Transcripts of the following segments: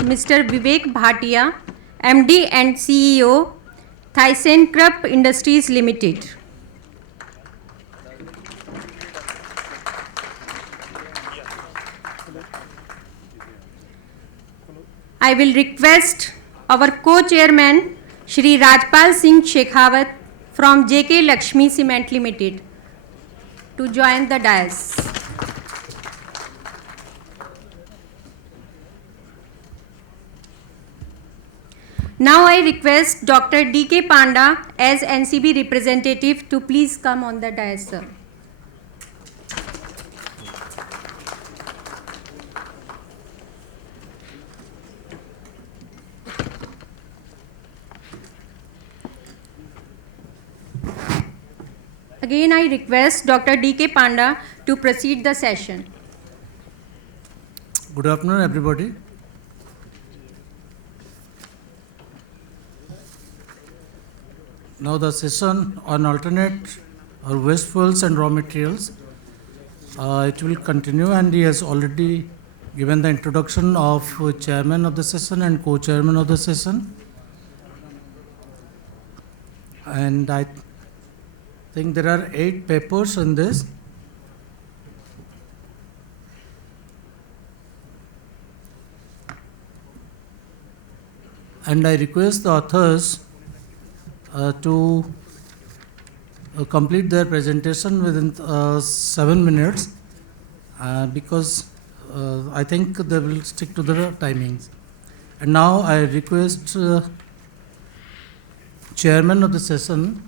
Mr. Vivek Bhatia, MD and CEO, Thyssenkrupp Industries Limited. I will request our co-chairman, Shri Rajpal Singh Shekhawat from JK Lakshmi Cement Limited to join the dais. Now I request Dr. D.K. Panda as NCB representative to please come on the dais, sir. Again, I request Dr. D.K. Panda to proceed the session. Good afternoon, everybody. Now the session on alternate or waste fuels and raw materials, it will continue, and he has already given the introduction of chairman of the session and co-chairman of the session. And I think there are 8 papers in this. And I request the authors to complete their presentation within 7 minutes because I think they will stick to the timings. And now I request chairman of the session,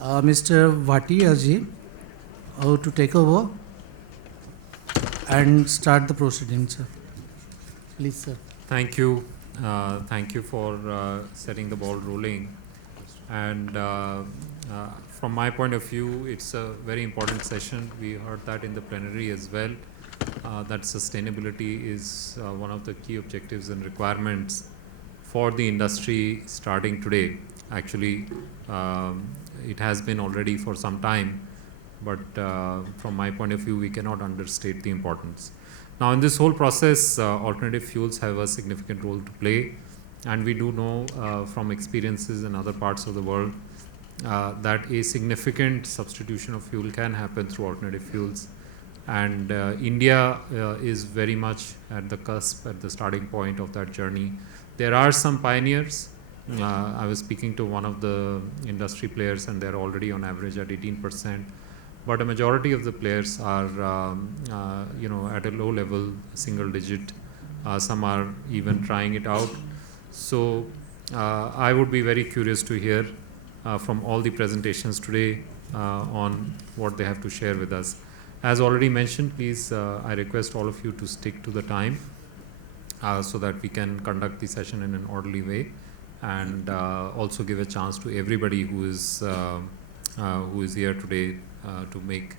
Mr. Bhatia ji, to take over and start the proceedings. Please, sir. Thank you. Thank you for setting the ball rolling. And from my point of view, it's a very important session. We heard that in the plenary as well, that sustainability is one of the key objectives and requirements for the industry starting today. Actually, it has been already for some time, but from my point of view, we cannot understate the importance. Now, in this whole process, alternative fuels have a significant role to play. And we do know from experiences in other parts of the world that a significant substitution of fuel can happen through alternative fuels. And India is very much at the cusp, at the starting point of that journey. There are some pioneers. I was speaking to one of the industry players, and they're already on average at 18%. But a majority of the players are, at a low level, single digit. Some are even trying it out. So I would be very curious to hear from all the presentations today on what they have to share with us. As already mentioned, please, I request all of you to stick to the time so that we can conduct the session in an orderly way, and also give a chance to everybody who is here today to make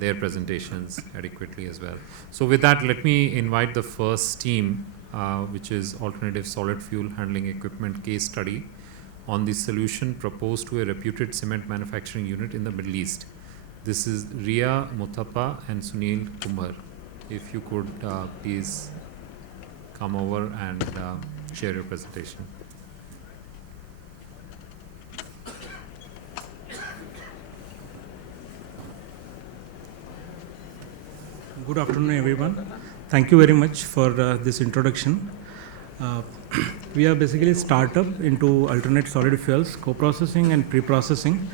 their presentations adequately as well. So with that, let me invite the first team, which is Alternative Solid Fuel Handling Equipment Case Study on the solution proposed to a reputed cement manufacturing unit in the Middle East. This is Ria Muthappa and Sunil Kumar. If you could please come over and share your presentation. Good afternoon, everyone. Thank you very much for this introduction. We are basically a startup into alternate solid fuels, co-processing and pre-processing.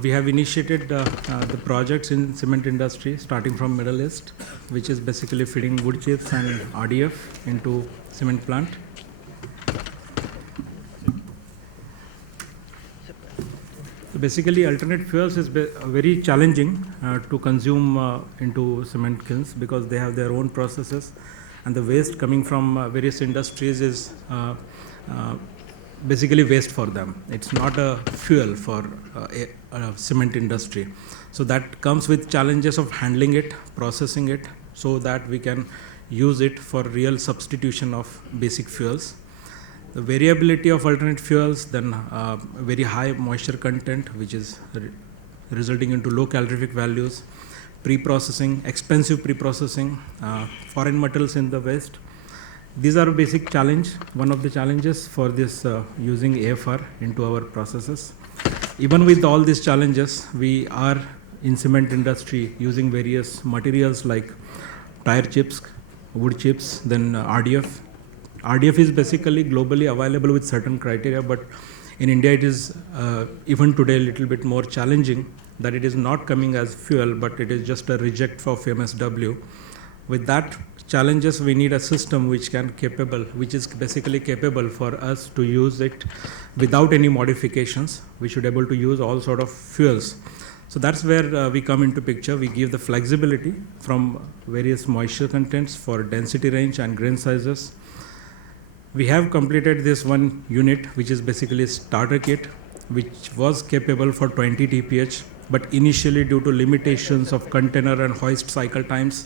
We have initiated the projects in cement industry starting from Middle East, which is basically feeding wood chips and RDF into cement plant. So basically, alternate fuels is very challenging to consume into cement kilns because they have their own processes, and the waste coming from various industries is basically waste for them. It's not a fuel for a cement industry. So that comes with challenges of handling it, processing it, so that we can use it for real substitution of basic fuels. The variability of alternate fuels, then very high moisture content, which is resulting into low calorific values, pre-processing, expensive pre-processing, foreign metals in the waste, These are a basic challenge, one of the challenges for this using AFR into our processes. Even with all these challenges, we are in cement industry using various materials like tire chips, wood chips, then RDF. RDF is basically globally available with certain criteria, but in India it is even today a little bit more challenging that it is not coming as fuel, but it is just a reject of MSW. With that challenges, we need a system which is basically capable for us to use it without any modifications. We should be able to use all sort of fuels. So that's where we come into picture. We give the flexibility from various moisture contents for density range and grain sizes. We have completed this one unit, which is basically starter kit, which was capable for 20 TPH, but initially due to limitations of container and hoist cycle times,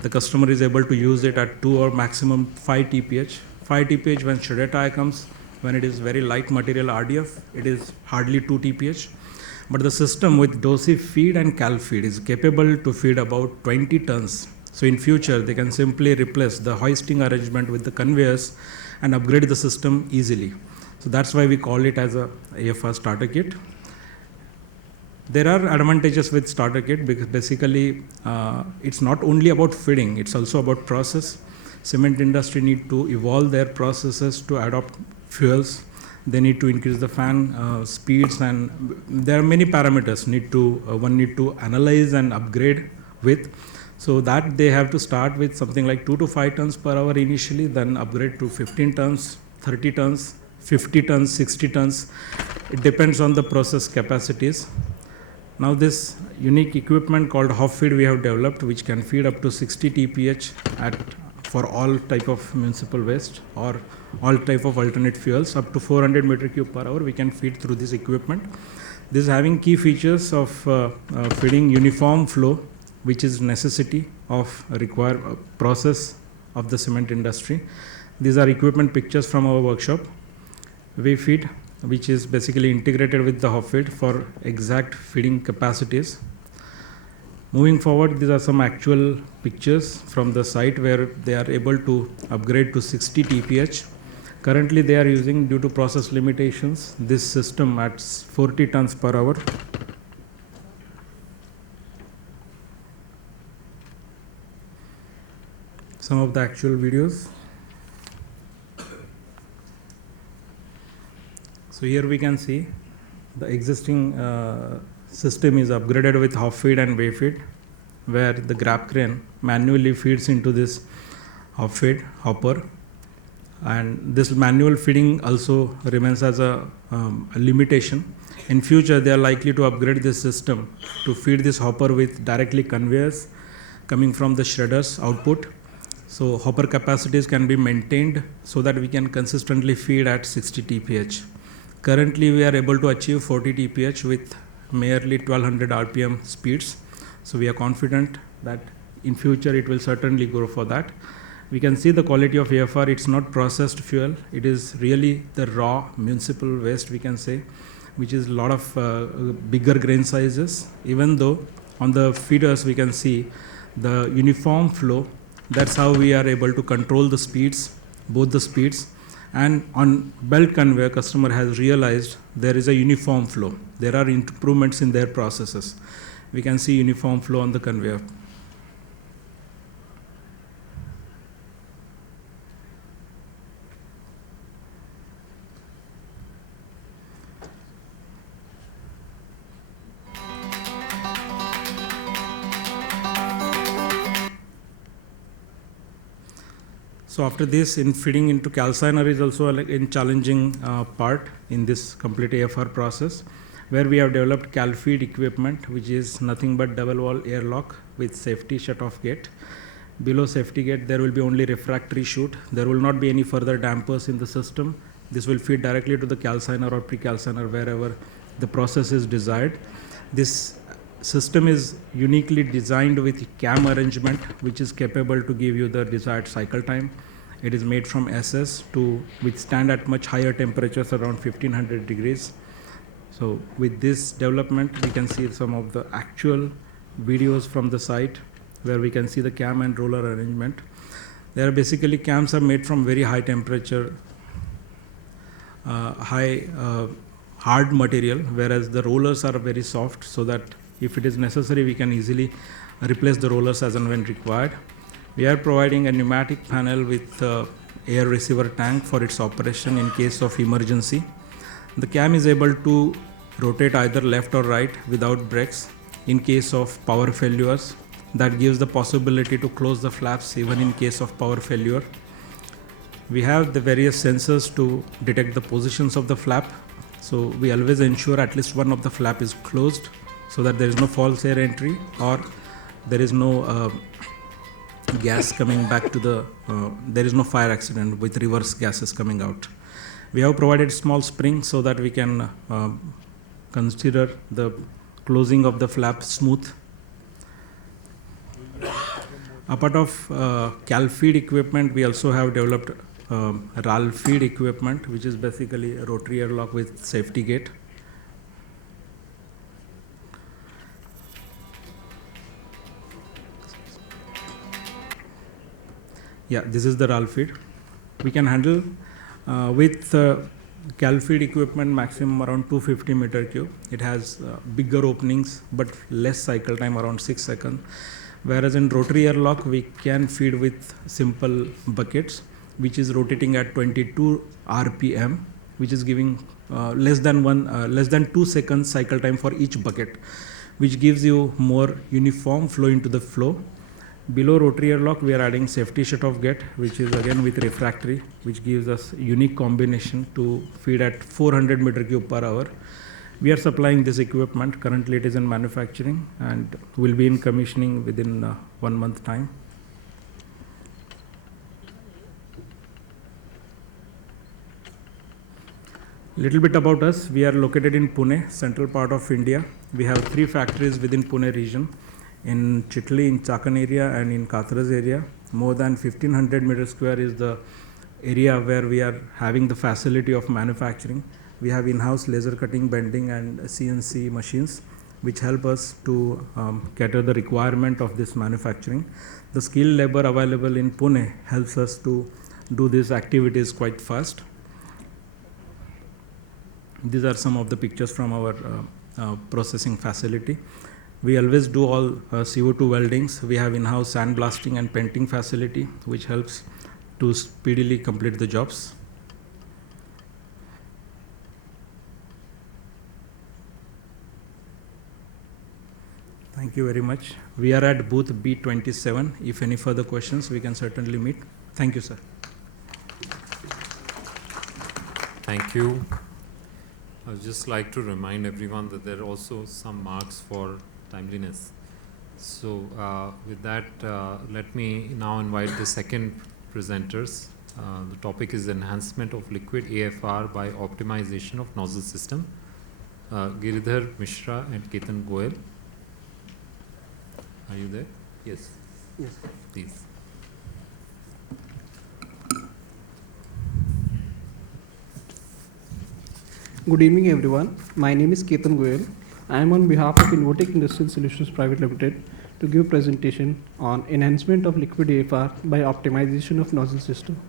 the customer is able to use it at 2 or maximum 5 TPH. 5 TPH when shredded tire comes, when it is very light material RDF, it is hardly 2 TPH. But the system with DOSI feed and cal feed is capable to feed about 20 tons. So in future, they can simply replace the hoisting arrangement with the conveyors and upgrade the system easily. So that's why we call it as a AFR starter kit. There are advantages with starter kit because basically it's not only about feeding, it's also about process. Cement industry need to evolve their processes to adopt fuels. They need to increase the fan speeds, and there are many parameters one need to analyze and upgrade with. So that they have to start with something like 2 to 5 tons per hour initially, then upgrade to 15 tons, 30 tons, 50 tons, 60 tons. It depends on the process capacities. Now this unique equipment called hop feed we have developed, which can feed up to 60 TPH for all type of municipal waste or all type of alternate fuels. Up to 400 meter cube per hour we can feed through this equipment. This is having key features of feeding uniform flow, which is necessity of required process of the cement industry. These are equipment pictures from our workshop. We feed, which is basically integrated with the hop feed for exact feeding capacities. Moving forward, these are some actual pictures from the site where they are able to upgrade to 60 TPH. Currently, they are using, due to process limitations, this system at 40 tons per hour. Some of the actual videos. So here we can see the existing system is upgraded with hop feed and wave feed, where the grab crane manually feeds into this hop feed hopper, and this manual feeding also remains as a limitation. In future, they are likely to upgrade this system to feed this hopper with directly conveyors coming from the shredders output. So hopper capacities can be maintained so that we can consistently feed at 60 TPH. Currently, we are able to achieve 40 TPH with merely 1200 RPM speeds. So we are confident that in future it will certainly grow for that. We can see the quality of AFR. It's not processed fuel. It is really the raw municipal waste, we can say, which is a lot of bigger grain sizes. Even though on the feeders we can see the uniform flow. That's how we are able to control the speeds, both the speeds. And on belt conveyor, customer has realized there is a uniform flow. There are improvements in their processes. We can see uniform flow on the conveyor. So after this, in feeding into calciner is also a challenging part in this complete AFR process, where we have developed cal feed equipment, which is nothing but double wall airlock with safety shut-off gate. Below safety gate, there will be only refractory chute. There will not be any further dampers in the system. This will feed directly to the calciner or pre-calciner wherever the process is desired. This system is uniquely designed with cam arrangement, which is capable to give you the desired cycle time. It is made from SS to withstand at much higher temperatures, around 1500 degrees. So with this development, we can see some of the actual videos from the site where we can see the cam and roller arrangement. They are basically cams are made from very high temperature, hard material, whereas the rollers are very soft, so that if it is necessary, we can easily replace the rollers as and when required. We are providing a pneumatic panel with air receiver tank for its operation in case of emergency. The cam is able to rotate either left or right without brakes in case of power failures. That gives the possibility to close the flaps even in case of power failure. We have the various sensors to detect the positions of the flap. So we always ensure at least one of the flap is closed so that there is no false air entry or there is no gas coming back to the, there is no fire accident with reverse gases coming out. We have provided small springs so that we can consider the closing of the flap smooth. Apart of cal feed equipment, we also have developed RAL feed equipment, which is basically a rotary airlock with safety gate. Yeah, this is the RAL feed. We can handle with cal feed equipment maximum around 250 meter cube. It has bigger openings but less cycle time, around 6 seconds. Whereas in rotary airlock, we can feed with simple buckets, which is rotating at 22 RPM, which is giving less than 2 seconds cycle time for each bucket, which gives you more uniform flow into the flow. Below rotary airlock, we are adding safety shut-off gate, which is again with refractory, which gives us unique combination to feed at 400 meter cube per hour. We are supplying this equipment. Currently, it is in manufacturing and will be in commissioning within 1 month time. Little bit about us. We are located in Pune, central part of India. We have 3 factories within Pune region, in Chitli, in Chakan area, and in Katras area. More than 1500 meter square is the area where we are having the facility of manufacturing. We have in-house laser cutting, bending, and CNC machines, which help us to cater the requirement of this manufacturing. The skilled labor available in Pune helps us to do these activities quite fast. These are some of the pictures from our processing facility. We always do all CO2 weldings. We have in-house sandblasting and painting facility, which helps to speedily complete the jobs. Thank you very much. We are at booth B27. If any further questions, we can certainly meet. Thank you, sir. Thank you. I would just like to remind everyone that there are also some marks for timeliness. So with that, let me now invite the second presenters. The topic is enhancement of liquid AFR by optimization of nozzle system. Giridhar Mishra and Ketan Goel. Are you there? Yes. Yes. Please. Good evening, everyone. My name is Ketan Goel. I am on behalf of Invotech Industrial Solutions Private Limited to give a presentation on enhancement of liquid AFR by optimization of nozzle system.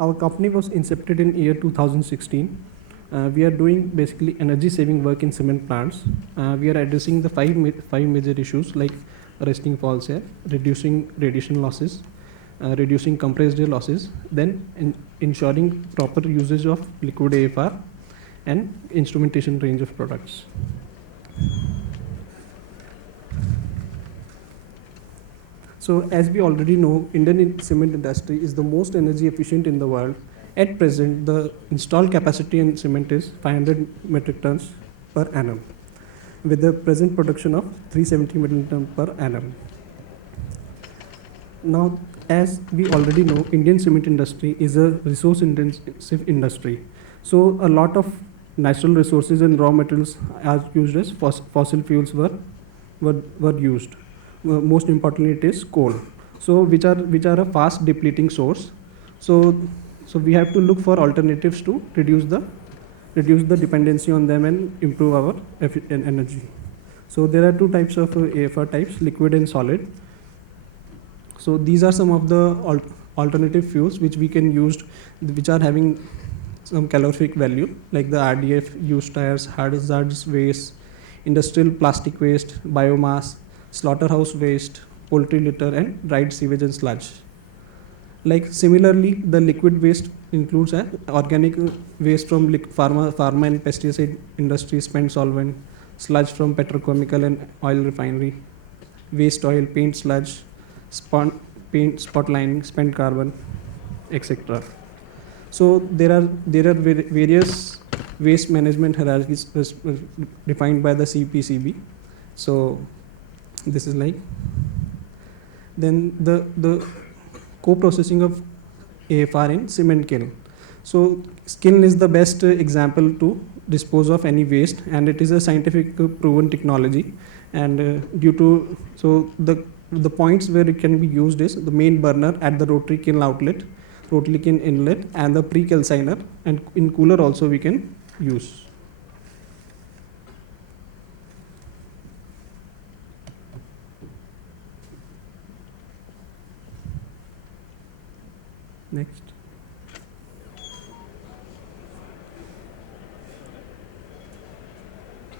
Our company was incepted in year 2016. We are doing basically energy saving work in cement plants. We are addressing the five major issues like arresting false air, reducing radiation losses, reducing compressed air losses, then ensuring proper usage of liquid AFR and instrumentation range of products. So as we already know, Indian cement industry is the most energy efficient in the world. At present, the installed capacity in cement is 500 metric tons per annum, with the present production of 370 metric tons per annum. Now, as we already know, Indian cement industry is a resource-intensive industry. So a lot of natural resources and raw materials are used as fossil fuels were used. Most importantly, it is coal. So which are a fast depleting source. So So we have to look for alternatives to reduce the dependency on them and improve our energy. So there are two types of AFR types, liquid and solid. So these are some of the alternative fuels which we can use, which are having some calorific value, like the RDF, used tires, hazardous waste, industrial plastic waste, biomass, slaughterhouse waste, poultry litter, and dried sewage and sludge. Like similarly, the liquid waste includes organic waste from pharma and pesticide industry, spent solvent, sludge from petrochemical and oil refinery, waste oil, paint sludge, paint spot lining, spent carbon, etc. So there are various waste management hierarchies defined by the CPCB. So this is like, then the co-processing of AFR in cement kiln. So kiln is the best example to dispose of any waste, and it is a scientific proven technology. And so the points where it can be used is the main burner at the rotary kiln outlet, rotary kiln inlet, and the pre-calciner, and in cooler also we can use. Next.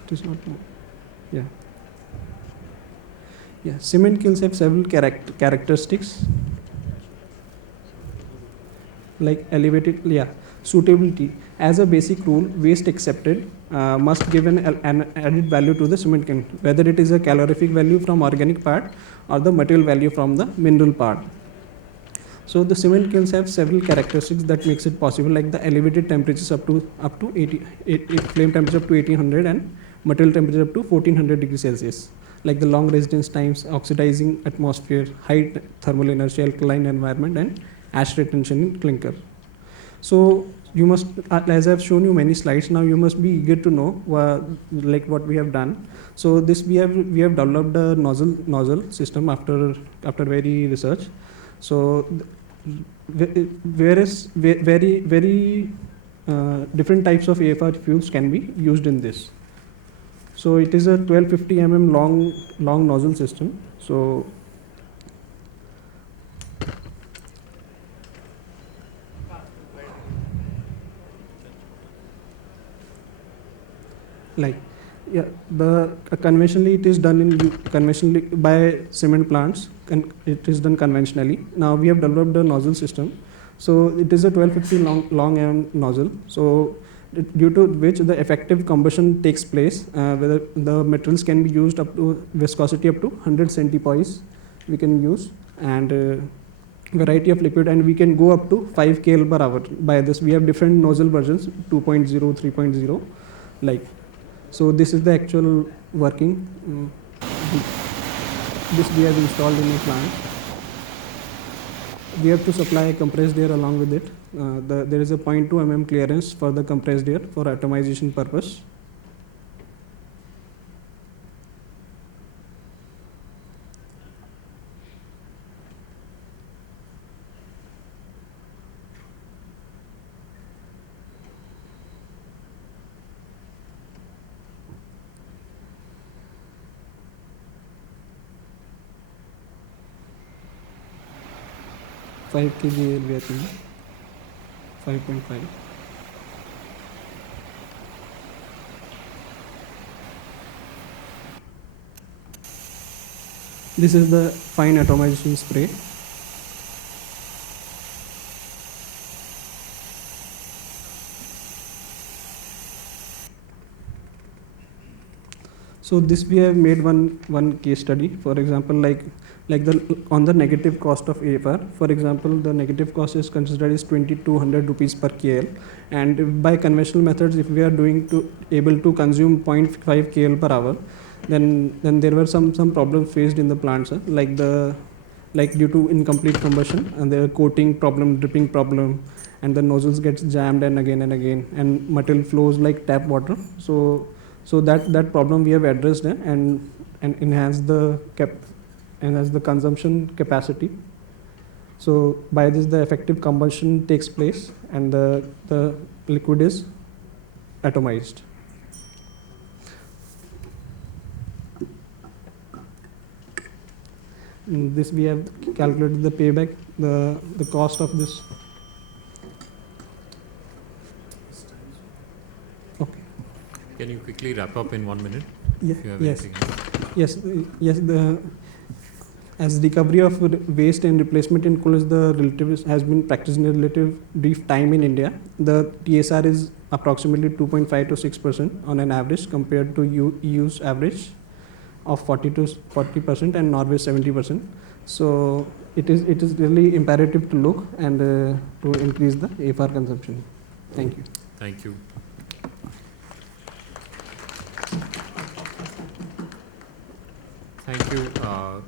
It is not more. Yeah. Yeah, cement kilns have several characteristics, like elevated, suitability. As a basic rule, waste accepted must give an added value to the cement kiln, whether it is a calorific value from organic part or the material value from the mineral part. So the cement kilns have several characteristics that makes it possible, like the elevated temperatures up to 80, flame temperature up to 1800 and material temperature up to 1400 degrees Celsius. Like the long residence times, oxidizing atmosphere, high thermal energy, alkaline environment, and ash retention in clinker. So you must, as I've shown you many slides now, you must be eager to know like what we have done. So this we have developed a nozzle system after very research. So various very different types of AFR fuels can be used in this. So it is a 1250 mm long nozzle system. So like, yeah, conventionally it is done conventionally by cement plants, and it is done conventionally. Now we have developed a nozzle system. So it is a 1250 long nozzle. So due to which the effective combustion takes place, whether the materials can be used up to viscosity up to 100 centipoise we can use, and variety of liquid, and we can go up to 5 kl per hour. By this we have different nozzle versions, 2.0, 3.0, like. So this is the actual working. This we have installed in a plant. We have to supply compressed air along with it. There is a 0.2 mm clearance for the compressed air for atomization purpose. Five kg air we are taking. 5.5. This is the fine atomization spray. So this we have made one case study. For example, like on the negative cost of AFR. For example, the negative cost is considered is 2200 rupees per KL, and by conventional methods, if we are able to consume 0.5 KL per hour, then there were some problems faced in the plants, like due to incomplete combustion and the coating problem, dripping problem, and the nozzles gets jammed and again, and material flows like tap water. So that problem we have addressed and enhanced the consumption capacity So by this, the effective combustion takes place and the liquid is atomized. In this we have calculated the payback, the cost of this. Okay. Can you quickly wrap up in 1 minute? Yeah, If you have yes. anything. Yes. As recovery of waste and replacement in coal has been practiced in a relative brief time in India. The TSR is approximately 2.5 to 6% on an average compared to EU's average of 40% and Norway's 70%. So it is really imperative to look and to increase the AFR consumption. Thank you. Thank you. Thank you.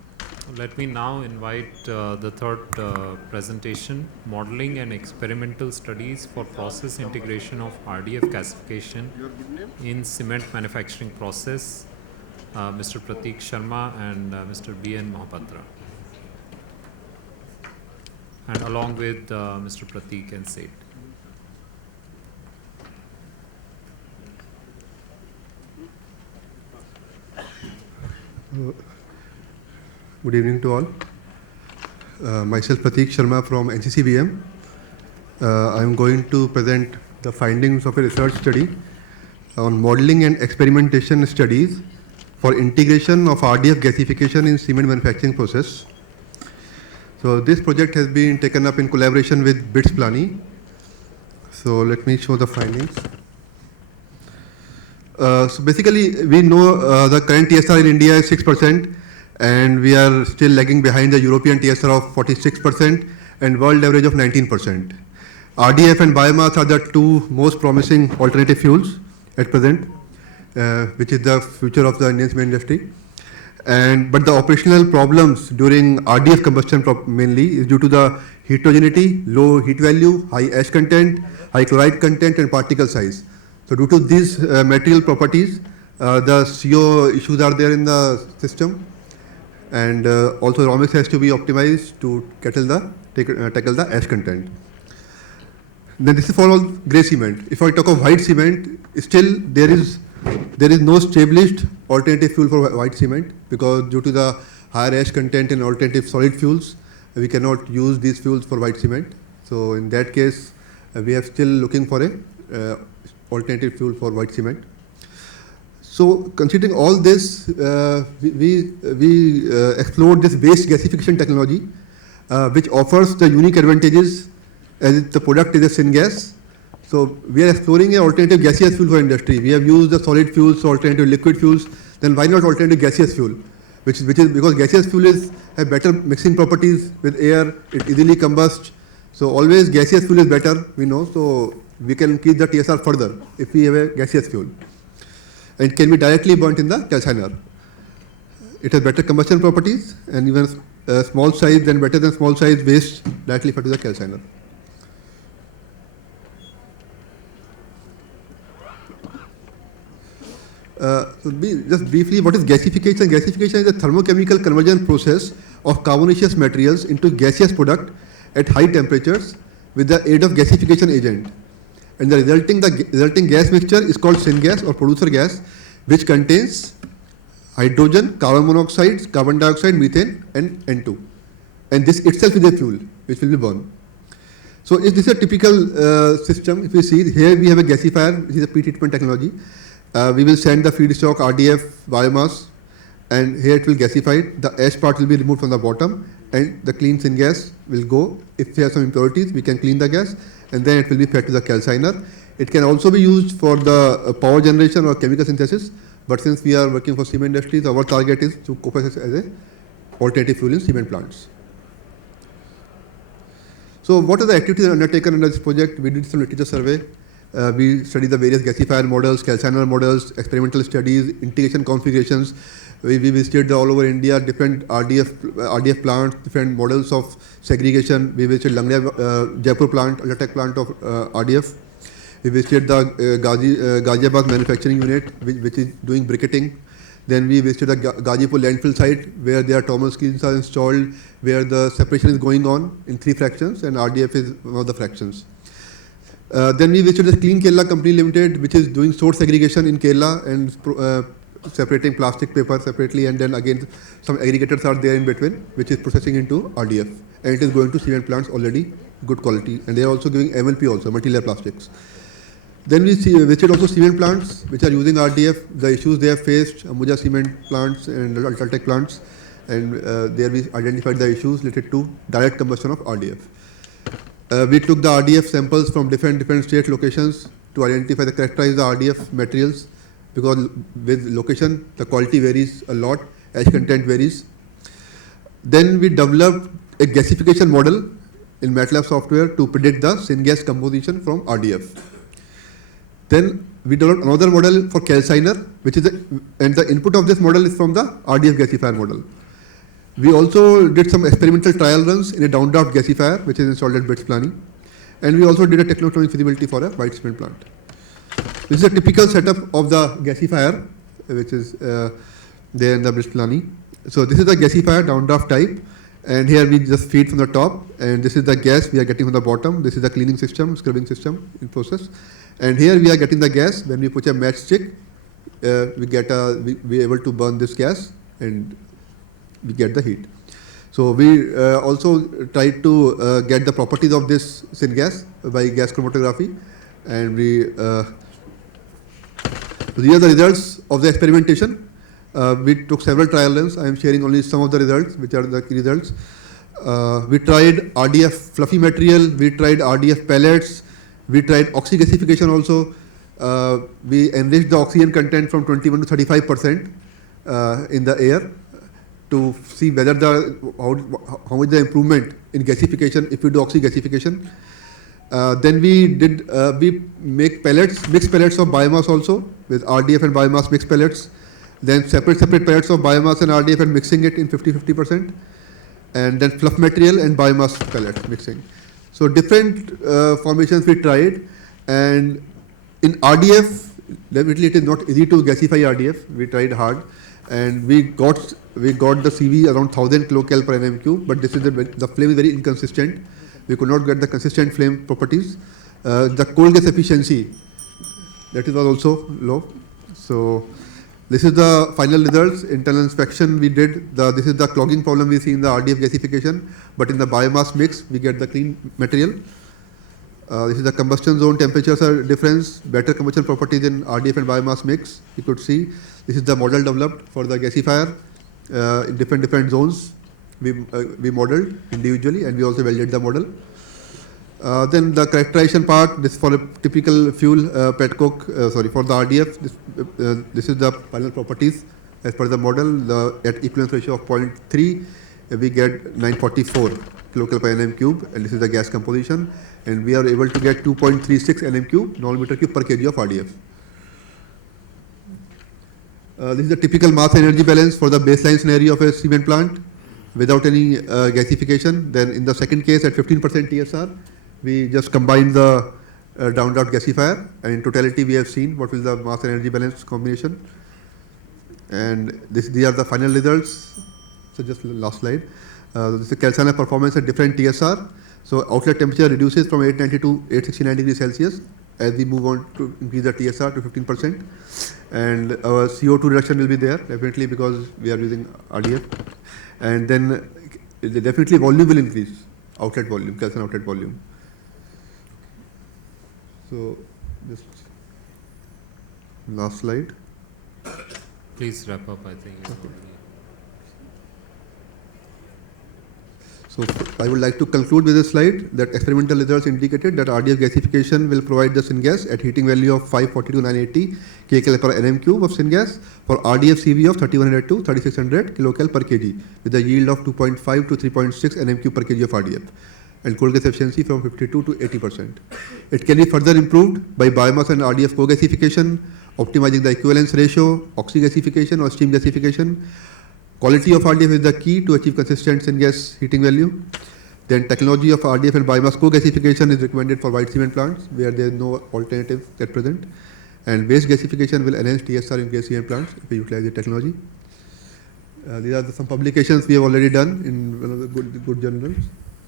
Let me now invite the third presentation, Modeling and Experimental Studies for Process Integration of RDF Gasification in Cement Manufacturing Process, Mr. Prateek Sharma and Mr. B.N. Mohapatra, and along with Mr. Prateek and Seth. Good evening to all. Myself Prateek Sharma from NCCBM. I am going to present the findings of a research study on modeling and experimentation studies for integration of RDF gasification in cement manufacturing process. So this project has been taken up in collaboration with BITS Plani. So let me show the findings. So basically, we know the current TSR in India is 6%, and we are still lagging behind the European TSR of 46% and world average of 19%. RDF and biomass are the two most promising alternative fuels at present, which is the future of the Indian cement industry. But the operational problems during RDF combustion mainly is due to the heterogeneity, low heat value, high ash content, high chloride content, and particle size. So due to these material properties, the CO issues are there in the system, and also raw mix has to be optimized to tackle the ash content. Then this is for all grey cement. If I talk of white cement, still there is no established alternative fuel for white cement, because due to the higher ash content in alternative solid fuels, we cannot use these fuels for white cement. So in that case, we are still looking for a alternative fuel for white cement. So considering all this, we explored this waste gasification technology, which offers the unique advantages as the product is a syngas. So we are exploring an alternative gaseous fuel for industry. We have used the solid fuels, alternative liquid fuels. Then why not alternative gaseous fuel? Which is because gaseous fuel have better mixing properties with air. It easily combusts. So always gaseous fuel is better, we know. So we can increase the TSR further if we have a gaseous fuel. And it can be directly burnt in the calciner. It has better combustion properties, and even small size, then better than small size waste directly fed to the calciner. Just briefly, what is gasification? Gasification is a thermochemical conversion process of carbonaceous materials into gaseous product at high temperatures with the aid of gasification agent. And the resulting gas mixture is called syngas or producer gas, which contains hydrogen, carbon monoxide, carbon dioxide, methane, and N2. And this itself is a fuel which will be burned. So if this is a typical system, if you see here we have a gasifier, which is a pre-treatment technology. We will send the feedstock RDF biomass, and here it will gasify. The ash part will be removed from the bottom, and the clean syngas will go. If there are some impurities, we can clean the gas, and then it will be fed to the calciner. It can also be used for the power generation or chemical synthesis, but since we are working for cement industries, our target is to co-process as a alternative fuel in cement plants. So what are the activities undertaken under this project? We did some literature survey. We studied the various gasifier models, calciner models, experimental studies, integration configurations. We visited all over India, different RDF plants, different models of segregation. We visited Langlia, Jaipur plant, Ultratech plant of RDF. We visited the Ghaziabad manufacturing unit, which is doing briquetting. Then we visited the Gazipur landfill site where their thermal screens are installed, where the separation is going on in 3 fractions, and RDF is one of the fractions. Then we visited the Clean Kerala Company Limited, which is doing source segregation in Kerala and separating plastic paper separately, and then again some aggregators are there in between, which is processing into RDF, and it is going to cement plants already, good quality, and they are also giving MLP also, multi-layer plastics. Then we visited also cement plants which are using RDF, the issues they have faced, Ambuja cement plants and Ultratech plants, and there we identified the issues related to direct combustion of RDF. We took the RDF samples from different state locations to identify the characterize the RDF materials, because with location the quality varies a lot, ash content varies. Then we developed a gasification model in MATLAB software to predict the syngas composition from RDF. Then we developed another model for calciner, which is and the input of this model is from the RDF gasifier model. We also did some experimental trial runs in a downdraft gasifier, which is installed at BITS planning, and we also did a techno-economic feasibility for a white cement plant. This is a typical setup of the gasifier, which is there in the BITS planning. So this is the gasifier downdraft type, and here we just feed from the top, and this is the gas we are getting from the bottom. This is the cleaning system, scrubbing system in process, and here we are getting the gas. When we put a matchstick, we are able to burn this gas and we get the heat. So we also tried to get the properties of this syngas by gas chromatography, and we these are the results of the experimentation. We took several trial runs. I am sharing only some of the results, which are the key results. We tried RDF fluffy material, we tried RDF pellets, we tried oxygasification also. We enriched the oxygen content from 21 to 35% in the air to see whether how much the improvement in gasification if we do oxygasification. Then we make pellets, mixed pellets of biomass also with RDF and biomass mixed pellets. Then separate pellets of biomass and RDF and mixing it in 50-50%, and then fluff material and biomass pellet mixing. So different formations we tried, and in RDF, definitely it is not easy to gasify RDF. We tried hard, and we got the CV around 1000 kcal per nm3, but this is the flame is very inconsistent. We could not get the consistent flame properties. The coal gas efficiency, that was also low. So this is the final results. Internal inspection we did. This is the clogging problem we see in the RDF gasification, but in the biomass mix we get the clean material. This is the combustion zone temperatures are difference, better combustion properties in RDF and biomass mix. You could see this is the model developed for the gasifier in different zones. We modeled individually, and we also validated the model. Then the characterization part, this for a typical fuel petcoke, for the RDF, this is the final properties as per the model. At equivalence ratio of 0.3, we get 944 kcal per nm3, and this is the gas composition, and we are able to get 2.36 nm3 nanometer cube per kg of RDF. This is the typical mass energy balance for the baseline scenario of a cement plant without any gasification. Then in the second case at 15% TSR, we just combine the downdraft gasifier, and in totality we have seen what is the mass energy balance combination. And these are the final results. So just last slide. This is the calciner performance at different TSR. So outlet temperature reduces from 890 to 869 degrees Celsius as we move on to increase the TSR to 15%. And our CO2 reduction will be there definitely because we are using RDF. And then definitely volume will increase, outlet volume, calciner outlet volume. So just last slide. Please wrap up, I think. So I would like to conclude with this slide that experimental results indicated that RDF gasification will provide the syngas at heating value of 540 to 980 kcal per nm3 of syngas for RDF CV of 3100 to 3600 kcal per kg with a yield of 2.5 to 3.6 nm3 per kg of RDF and coal gas efficiency from 52 to 80%. It can be further improved by biomass and RDF co-gasification, optimizing the equivalence ratio, oxygasification or steam gasification. Quality of RDF is the key to achieve consistent syngas heating value. Then technology of RDF and biomass co-gasification is recommended for white cement plants where there is no alternative at present. And waste gasification will enhance TSR in gas cement plants if we utilize the technology. These are some publications we have already done in one of the good journals.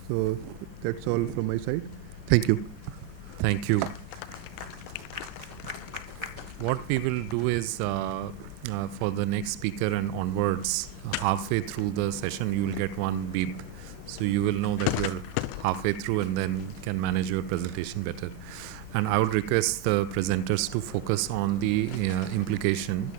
So that's all from my side. Thank you. Thank you. What we will do is for the next speaker and onwards, halfway through the session, you will get one beep. So you will know that you're halfway through and then can manage your presentation better. And I would request the presenters to focus on the implication.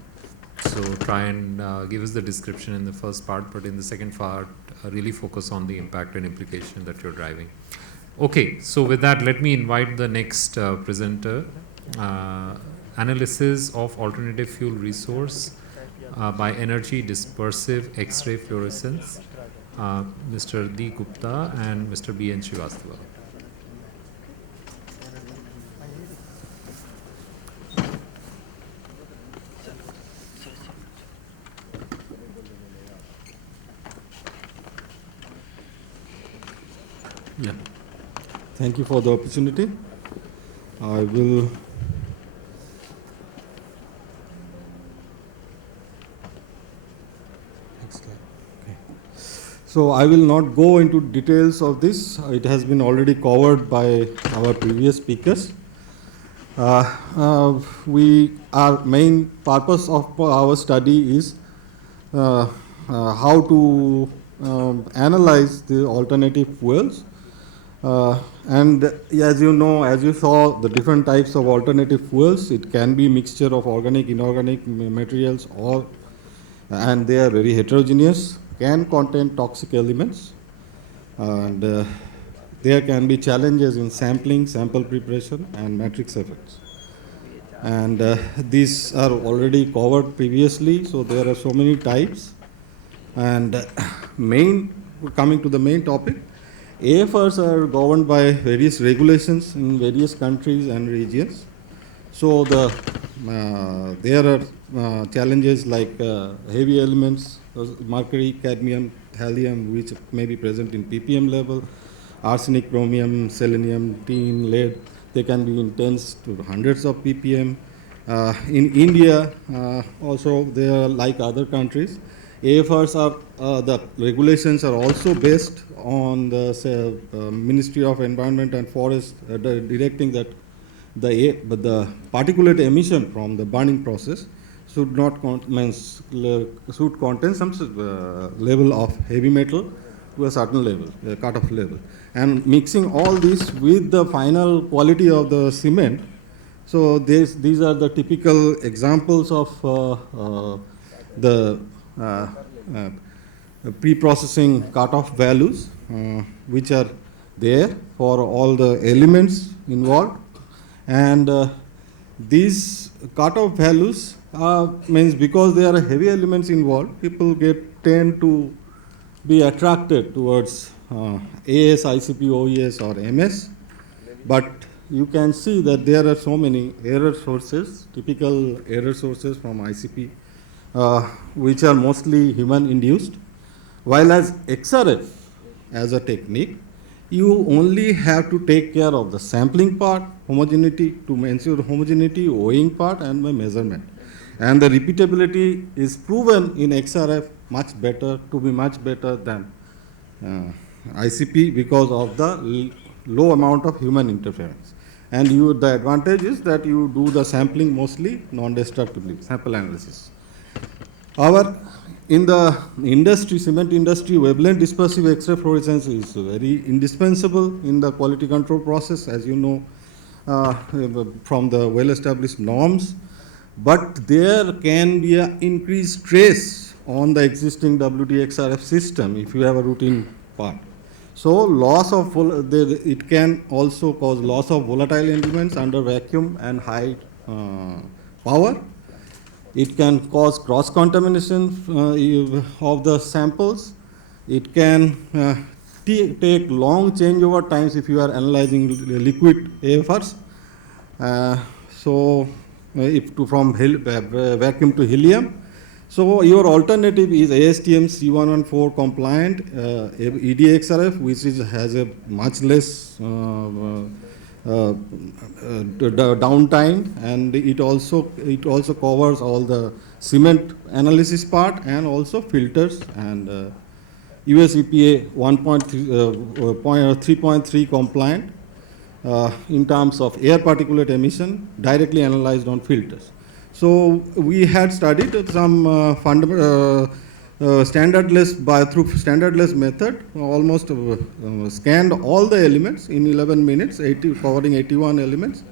So try and give us the description in the first part, but in the second part, really focus on the impact and implication that you're driving. Okay, so with that, let me invite the next presenter. Analysis of alternative fuel resource by energy dispersive X-ray fluorescence, Mr. D. Gupta and Mr. B. N. Srivastava. Yeah. Thank you for the opportunity. I will So I will not go into details of this. It has been already covered by our previous speakers. Our main purpose of our study is how to analyze the alternative fuels. And as you know, as you saw, the different types of alternative fuels, it can be mixture of organic, inorganic materials, and they are very heterogeneous, can contain toxic elements, and there can be challenges in sampling, sample preparation, and matrix effects. And these are already covered previously, so there are so many types. And coming to the main topic, AFRs are governed by various regulations in various countries and regions. So there are challenges like heavy elements, mercury, cadmium, thallium, which may be present in ppm level, arsenic, chromium, selenium, tin, lead. They can be in tens to hundreds of ppm. In India, also they are like other countries. AFRs are, the regulations are also based on the Ministry of Environment and Forest directing that the particulate emission from the burning process should contain some level of heavy metal to a certain level, a cut-off level. And mixing all this with the final quality of the cement, so these are the typical examples of the pre-processing cutoff values which are there for all the elements involved. And these cutoff values means because there are heavy elements involved, people tend to be attracted towards AS, ICP, OES or MS. But you can see that there are so many error sources, typical error sources from ICP, which are mostly human induced. While as XRF as a technique, you only have to take care of the sampling part, homogeneity, to ensure homogeneity, weighing part, and the measurement. And the repeatability is proven in XRF much better, to be much better than ICP because of the low amount of human interference. And the advantage is that you do the sampling mostly non-destructively, sample analysis. In the industry, cement industry, wavelength dispersive X-ray fluorescence is very indispensable in the quality control process, as you know from the well-established norms. But there can be an increased stress on the existing WDXRF system if you have a routine part. So it can also cause loss of volatile elements under vacuum and high power. It can cause cross-contamination of the samples. It can take long changeover times if you are analyzing liquid AFRs. From vacuum to helium. So your alternative is ASTM C114 compliant EDXRF, which has a much less downtime, and it also covers all the cement analysis part and also filters and US EPA 3.3 compliant in terms of air particulate emission directly analyzed on filters. So we had studied some through standardless method, almost scanned all the elements in 11 minutes, covering 81 elements.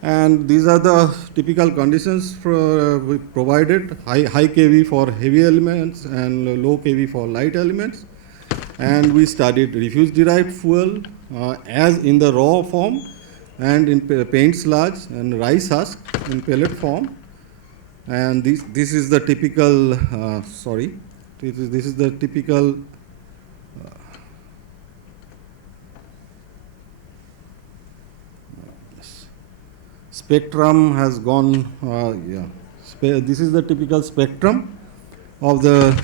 And these are the typical conditions we provided: high kV for heavy elements and low kV for light elements. And we studied refuse derived fuel as in the raw form and in paint sludge and rice husk in pellet form. And this is the typical this is the typical spectrum has gone. This is the typical spectrum of the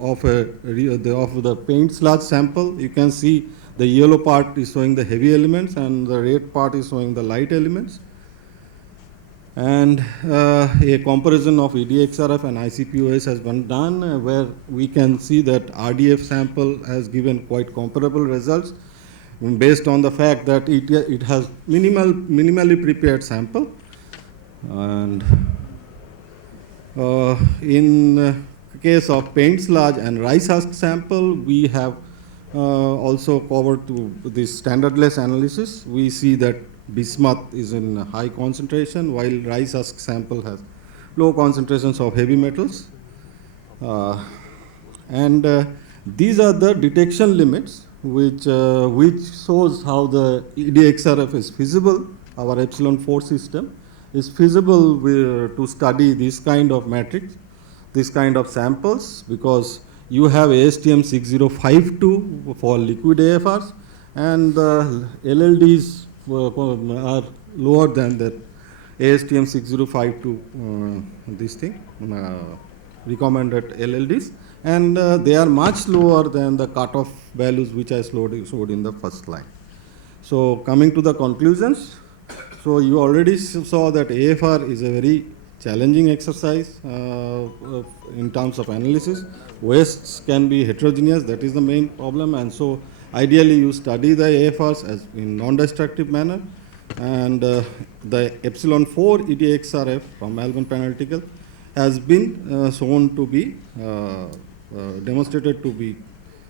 of the paint sludge sample. You can see the yellow part is showing the heavy elements and the red part is showing the light elements. And a comparison of EDXRF and ICPOS has been done where we can see that RDF sample has given quite comparable results based on the fact that it has minimally prepared sample. And in case of paint sludge and rice husk sample, we have also covered to this standardless analysis. We see that bismuth is in high concentration, while rice husk sample has low concentrations of heavy metals. These are the detection limits which shows how the EDXRF is feasible. Our epsilon 4 system is feasible to study this kind of matrix, this kind of samples, because you have ASTM 6052 for liquid AFRs, and the LLDs are lower than the ASTM 6052 this thing recommended LLDs, and they are much lower than the cutoff values which I showed in the first slide. So coming to the conclusions, so you already saw that AFR is a very challenging exercise in terms of analysis. Wastes can be heterogeneous, that is the main problem, and so ideally you study the AFRs as in non-destructive manner, and the epsilon 4 EDXRF from Melbourne Analytical has been shown to be demonstrated to be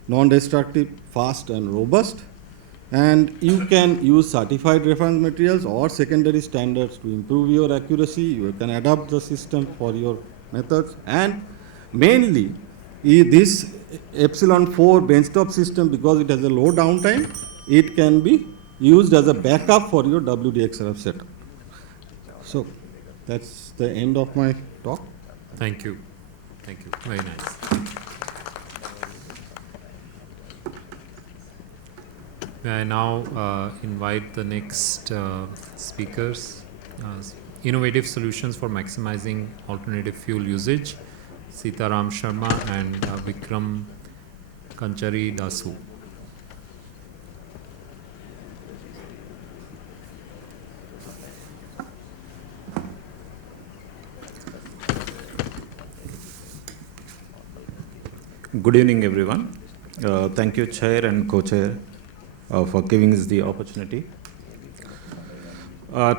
non-destructive, fast and robust, and you can use certified reference materials or secondary standards to improve your accuracy. You can adapt the system for your methods, and mainly this epsilon 4 benchtop system, because it has a low downtime, it can be used as a backup for your WDXRF setup. So that's the end of my talk. Thank you. Thank you. Very nice. May I now invite the next speakers, Innovative Solutions for Maximizing Alternative Fuel Usage, Sitaram Sharma and Vikram Kanchari Dasu. Good evening, everyone. Thank you, Chair and Co-Chair, for giving us the opportunity.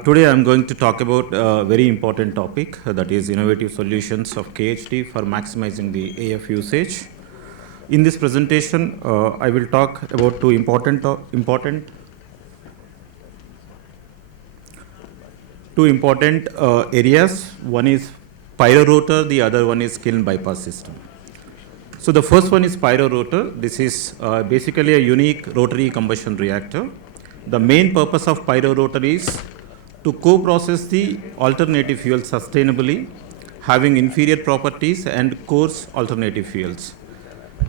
Today I am going to talk about a very important topic, that is innovative solutions of KHD for maximizing the AF usage. In this presentation, I will talk about two important areas. One is pyro rotor, the other one is kiln bypass system. So the first one is pyro rotor. This is basically a unique rotary combustion reactor. The main purpose of pyro rotor is to co-process the alternative fuel sustainably, having inferior properties and coarse alternative fuels.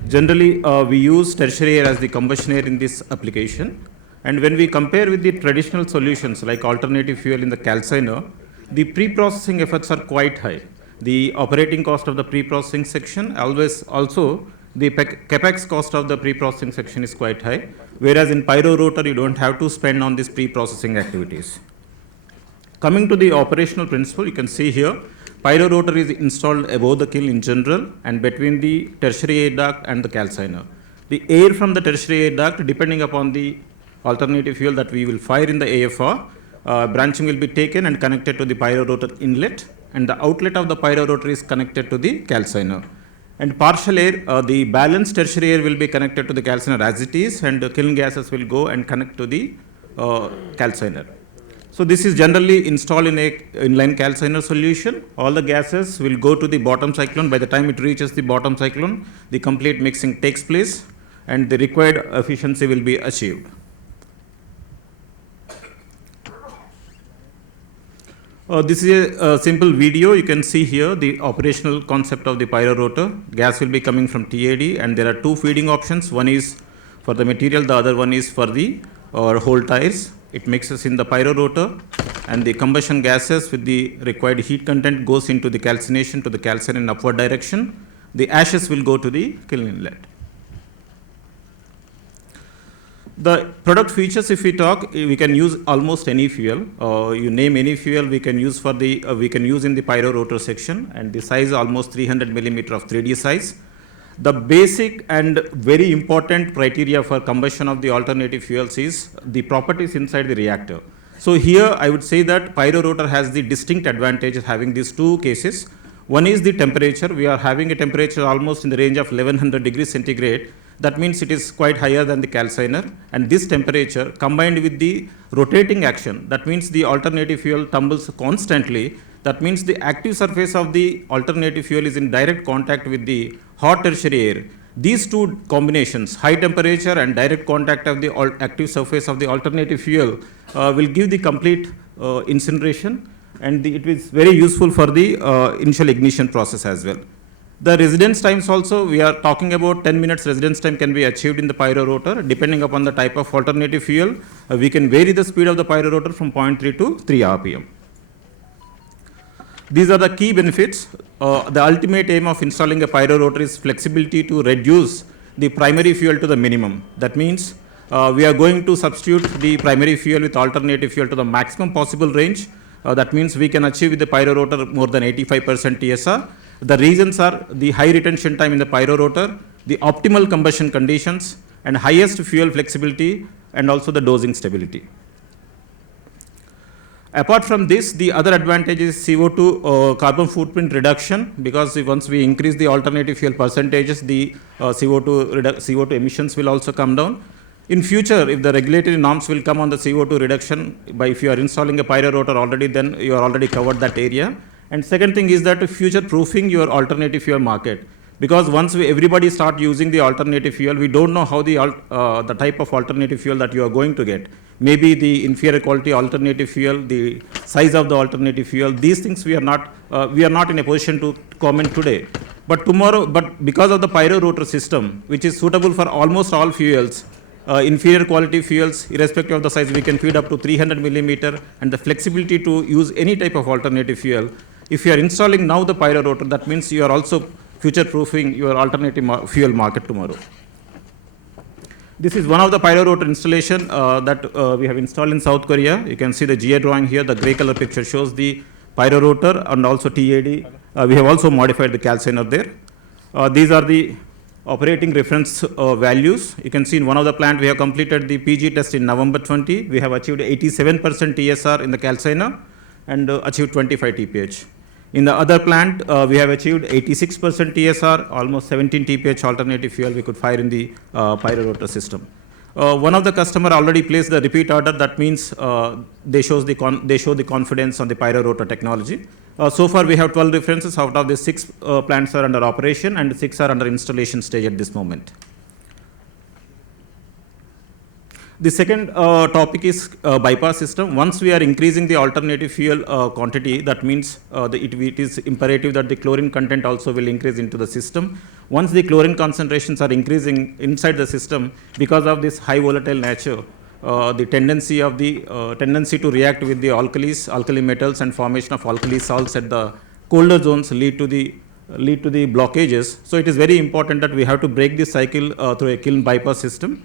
Generally, we use tertiary air as the combustion air in this application. And when we compare with the traditional solutions like alternative fuel in the calciner, the pre-processing efforts are quite high. The operating cost of the pre-processing section, also the capex cost of the pre-processing section is quite high, whereas in pyro rotor you don't have to spend on these pre-processing activities. Coming to the operational principle, you can see here, pyro rotor is installed above the kiln in general and between the tertiary air duct and the calciner. The air from the tertiary air duct, depending upon the alternative fuel that we will fire in the AFR, branching will be taken and connected to the pyro rotor inlet, and the outlet of the pyro rotor is connected to the calciner. And partial air, the balanced tertiary air will be connected to the calciner as it is, and the kiln gases will go and connect to the calciner. So this is generally installed in a inline calciner solution. All the gases will go to the bottom cyclone. By the time it reaches the bottom cyclone, the complete mixing takes place and the required efficiency will be achieved. This is a simple video. You can see here the operational concept of the pyro rotor. Gas will be coming from TAD, and there are two feeding options. One is for the material, the other one is for the whole tires. It mixes in the pyro rotor, and the combustion gases with the required heat content goes into the calcination to the calciner in upward direction. The ashes will go to the kiln inlet. The product features, if we talk, we can use almost any fuel. You name any fuel, we can use for the we can use in the pyro rotor section, and the size almost 300 millimeter of 3D size. The basic and very important criteria for combustion of the alternative fuels is the properties inside the reactor. So here I would say that pyro rotor has the distinct advantage of having these two cases. One is the temperature. We are having a temperature almost in the range of 1100 degrees centigrade. That means it is quite higher than the calciner, and this temperature combined with the rotating action, that means the alternative fuel tumbles constantly. That means the active surface of the alternative fuel is in direct contact with the hot tertiary air. These two combinations, high temperature and direct contact of the active surface of the alternative fuel, will give the complete incineration, and it is very useful for the initial ignition process as well. The residence times also, we are talking about 10 minutes residence time can be achieved in the pyro rotor. Depending upon the type of alternative fuel, we can vary the speed of the pyro rotor from 0.3 to 3 RPM. These are the key benefits. The ultimate aim of installing a pyro rotor is flexibility to reduce the primary fuel to the minimum. That means we are going to substitute the primary fuel with alternative fuel to the maximum possible range. That means we can achieve with the pyro rotor more than 85% TSR. The reasons are the high retention time in the pyro rotor, the optimal combustion conditions, and highest fuel flexibility, and also the dosing stability. Apart from this, the other advantage is CO2 carbon footprint reduction, because once we increase the alternative fuel percentages, the CO2 emissions will also come down. In future, if the regulatory norms will come on the CO2 reduction, if you are installing a pyro rotor already, then you are already covered that area. And second thing is that future proofing your alternative fuel market, because once everybody start using the alternative fuel, we don't know how the type of alternative fuel that you are going to get. Maybe the inferior quality alternative fuel, the size of the alternative fuel, these things we are not in a position to comment today. But tomorrow, because of the pyro rotor system, which is suitable for almost all fuels, inferior quality fuels, irrespective of the size, we can feed up to 300 millimeter, and the flexibility to use any type of alternative fuel. If you are installing now the pyro rotor, that means you are also future-proofing your alternative fuel market tomorrow. This is one of the pyro rotor installation that we have installed in South Korea. You can see the GA drawing here. The gray color picture shows the pyro rotor and also TAD. We have also modified the calciner there. These are the operating reference values. You can see in one of the plant we have completed the PG test in November 20. We have achieved 87% TSR in the calciner and achieved 25 TPH. In the other plant, we have achieved 86% TSR, almost 17 TPH alternative fuel we could fire in the pyro rotor system. One of the customer already placed the repeat order. That means they show the confidence on the pyro rotor technology. So far, we have 12 references. Out of the 6 plants are under operation and 6 are under installation stage at this moment. The second topic is bypass system. Once we are increasing the alternative fuel quantity, that means it is imperative that the chlorine content also will increase into the system. Once the chlorine concentrations are increasing inside the system, because of this high volatile nature, the tendency to react with the alkali metals and formation of alkali salts at the colder zones lead to the blockages. So it is very important that we have to break this cycle through a kiln bypass system.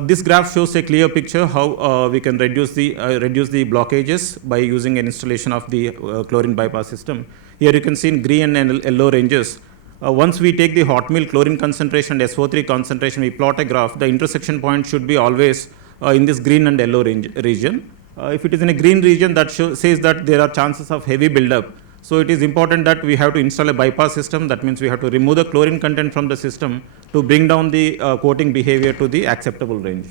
This graph shows a clear picture how we can reduce the blockages by using an installation of the chlorine bypass system. Here you can see in green and yellow ranges. Once we take the hot mill chlorine concentration and SO3 concentration, we plot a graph. The intersection point should be always in this green and yellow region. If it is in a green region, that says that there are chances of heavy buildup. So it is important that we have to install a bypass system. That means we have to remove the chlorine content from the system to bring down the coating behavior to the acceptable range.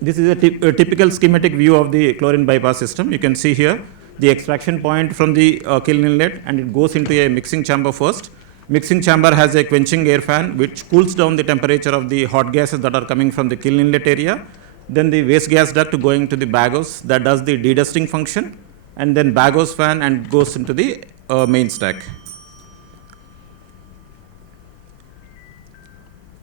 This is a typical schematic view of the chlorine bypass system. You can see here the extraction point from the kiln inlet, and it goes into a mixing chamber first. Mixing chamber has a quenching air fan which cools down the temperature of the hot gases that are coming from the kiln inlet area. Then the waste gas duct going to the bag house that does the dedusting function, and then bag house fan and goes into the main stack.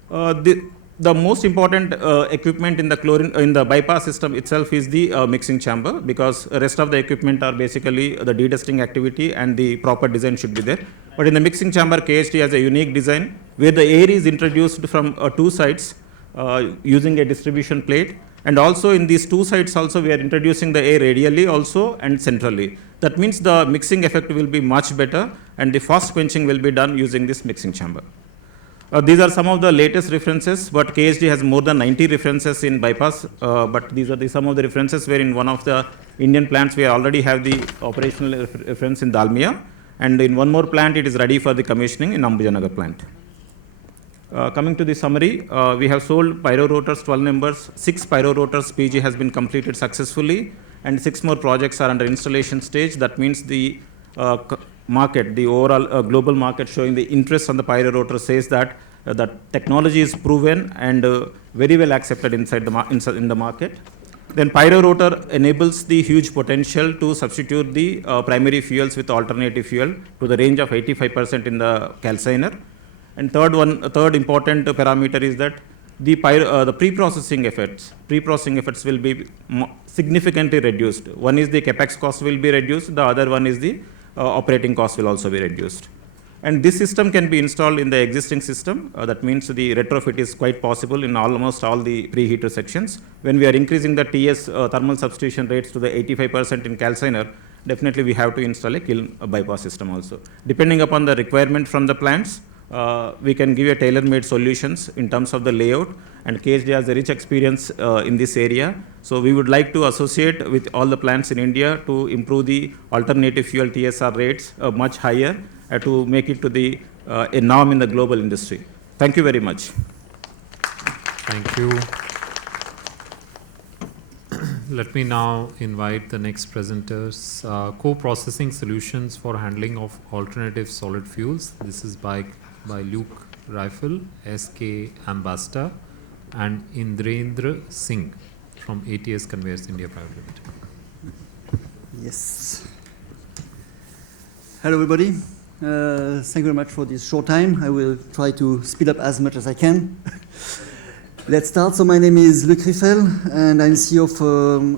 The most important equipment in the bypass system itself is the mixing chamber, because the rest of the equipment are basically the dedusting activity, and the proper design should be there. But in the mixing chamber, KHD has a unique design where the air is introduced from two sides using a distribution plate. And also in these two sides also we are introducing the air radially also and centrally. That means the mixing effect will be much better, and the fast quenching will be done using this mixing chamber. These are some of the latest references, but KHD has more than 90 references in bypass, but these are some of the references where in one of the Indian plants we already have the operational reference in Dalmia, and in one more plant it is ready for the commissioning in Ambujanagar plant. Coming to the summary, we have sold pyro rotors 12 numbers, 6 pyro rotors PG has been completed successfully, and 6 more projects are under installation stage. That means the market, the overall global market showing the interest on the pyro rotor says that the technology is proven and very well accepted in the market. Then pyro rotor enables the huge potential to substitute the primary fuels with alternative fuel to the range of 85% in the calciner. And third important parameter is that the pre-processing efforts will be significantly reduced. One is the capex cost will be reduced, the other one is the operating cost will also be reduced. And this system can be installed in the existing system. That means the retrofit is quite possible in almost all the preheater sections. When we are increasing the TS thermal substitution rates to the 85% in calciner, definitely we have to install a kiln bypass system also. Depending upon the requirement from the plants, we can give a tailor-made solutions in terms of the layout, and KHD has a rich experience in this area. So we would like to associate with all the plants in India to improve the alternative fuel TSR rates much higher to make it to the a norm in the global industry. Thank you very much. Thank you. Let me now invite the next presenters. Co-processing solutions for handling of alternative solid fuels. This is by Luke Rifle, SK Ambassador, and Indrendra Singh from ATS Conveyors India Private Limited. Yes. Hello, everybody. Thank you very much for this short time. I will try to speed up as much as I can. Let's start. So my name is Luc Riffel, and I'm CEO of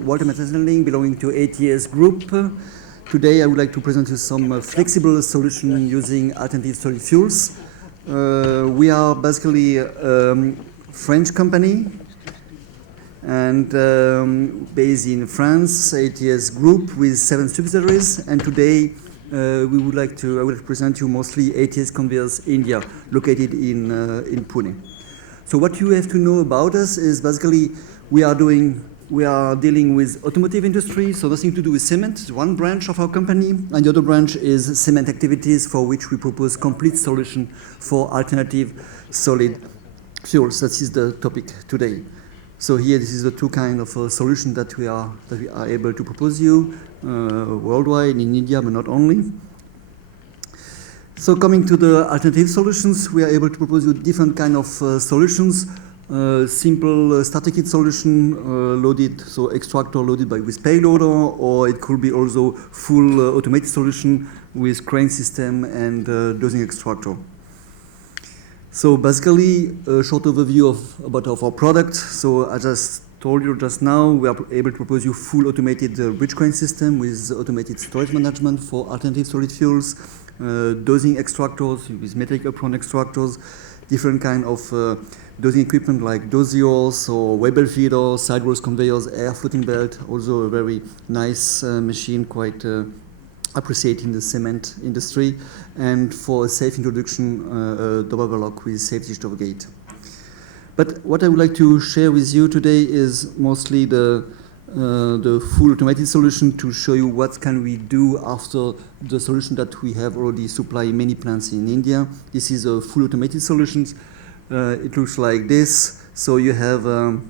Water Materials Handling belonging to ATS Group. Today I would like to present you some flexible solution using alternative solid fuels. We are basically a French company and based in France, ATS Group with 7 subsidiaries, and today I would like to present you mostly ATS Conveyors India, located in Pune. So what you have to know about us is basically we are dealing with automotive industry, so nothing to do with cement. It's one branch of our company, and the other branch is cement activities, for which we propose complete solution for alternative solid fuels. That is the topic today. So here, this is the two kind of solution that we are able to propose you worldwide, in India, but not only. So coming to the alternative solutions, we are able to propose you different kind of solutions. Simple starter kit solution loaded, so extractor loaded with payloader, or it could be also full automated solution with crane system and dosing extractor. So basically, a short overview about our product. So I just told you just now, we are able to propose you full automated bridge crane system with automated storage management for alternative solid fuels, dosing extractors with metallic upfront extractors, different kind of dosing equipment like dosiors or Weber feeders, sidewalls conveyors, air floating belt, also a very nice machine, quite appreciated in the cement industry, and for a safe introduction, a double lock with safety stop gate. But what I would like to share with you today is mostly the full automated solution to show you what can we do after the solution that we have already supplied many plants in India. This is a full automated solution. It looks like this. So you have a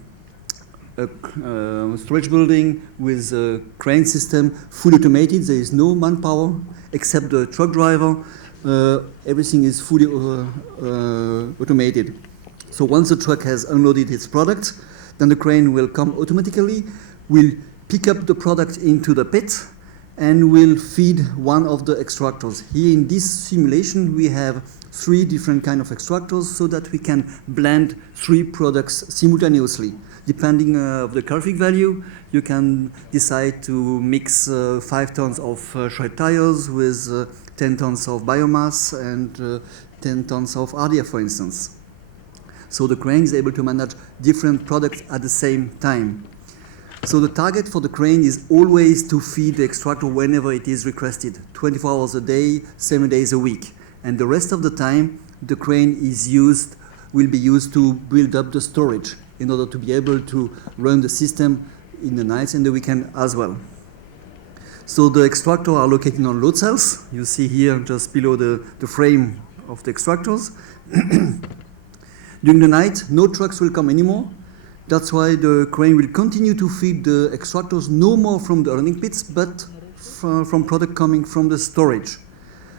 storage building with a crane system, fully automated. There is no manpower except the truck driver. Everything is fully automated. So once the truck has unloaded its product, then the crane will come automatically, will pick up the product into the pit, and will feed one of the extractors. Here in this simulation, we have 3 different kind of extractors so that we can blend 3 products simultaneously. Depending on the calorific value, you can decide to mix 5 tons of shred tires with 10 tons of biomass and 10 tons of RDF, for instance. So the crane is able to manage different products at the same time. So the target for the crane is always to feed the extractor whenever it is requested, 24 hours a day, 7 days a week. And the rest of the time, the crane will be used to build up the storage in order to be able to run the system in the nights and the weekend as well. So the extractors are located on load cells. You see here just below the frame of the extractors. During the night, no trucks will come anymore. That's why the crane will continue to feed the extractors no more from the running pits, but from product coming from the storage,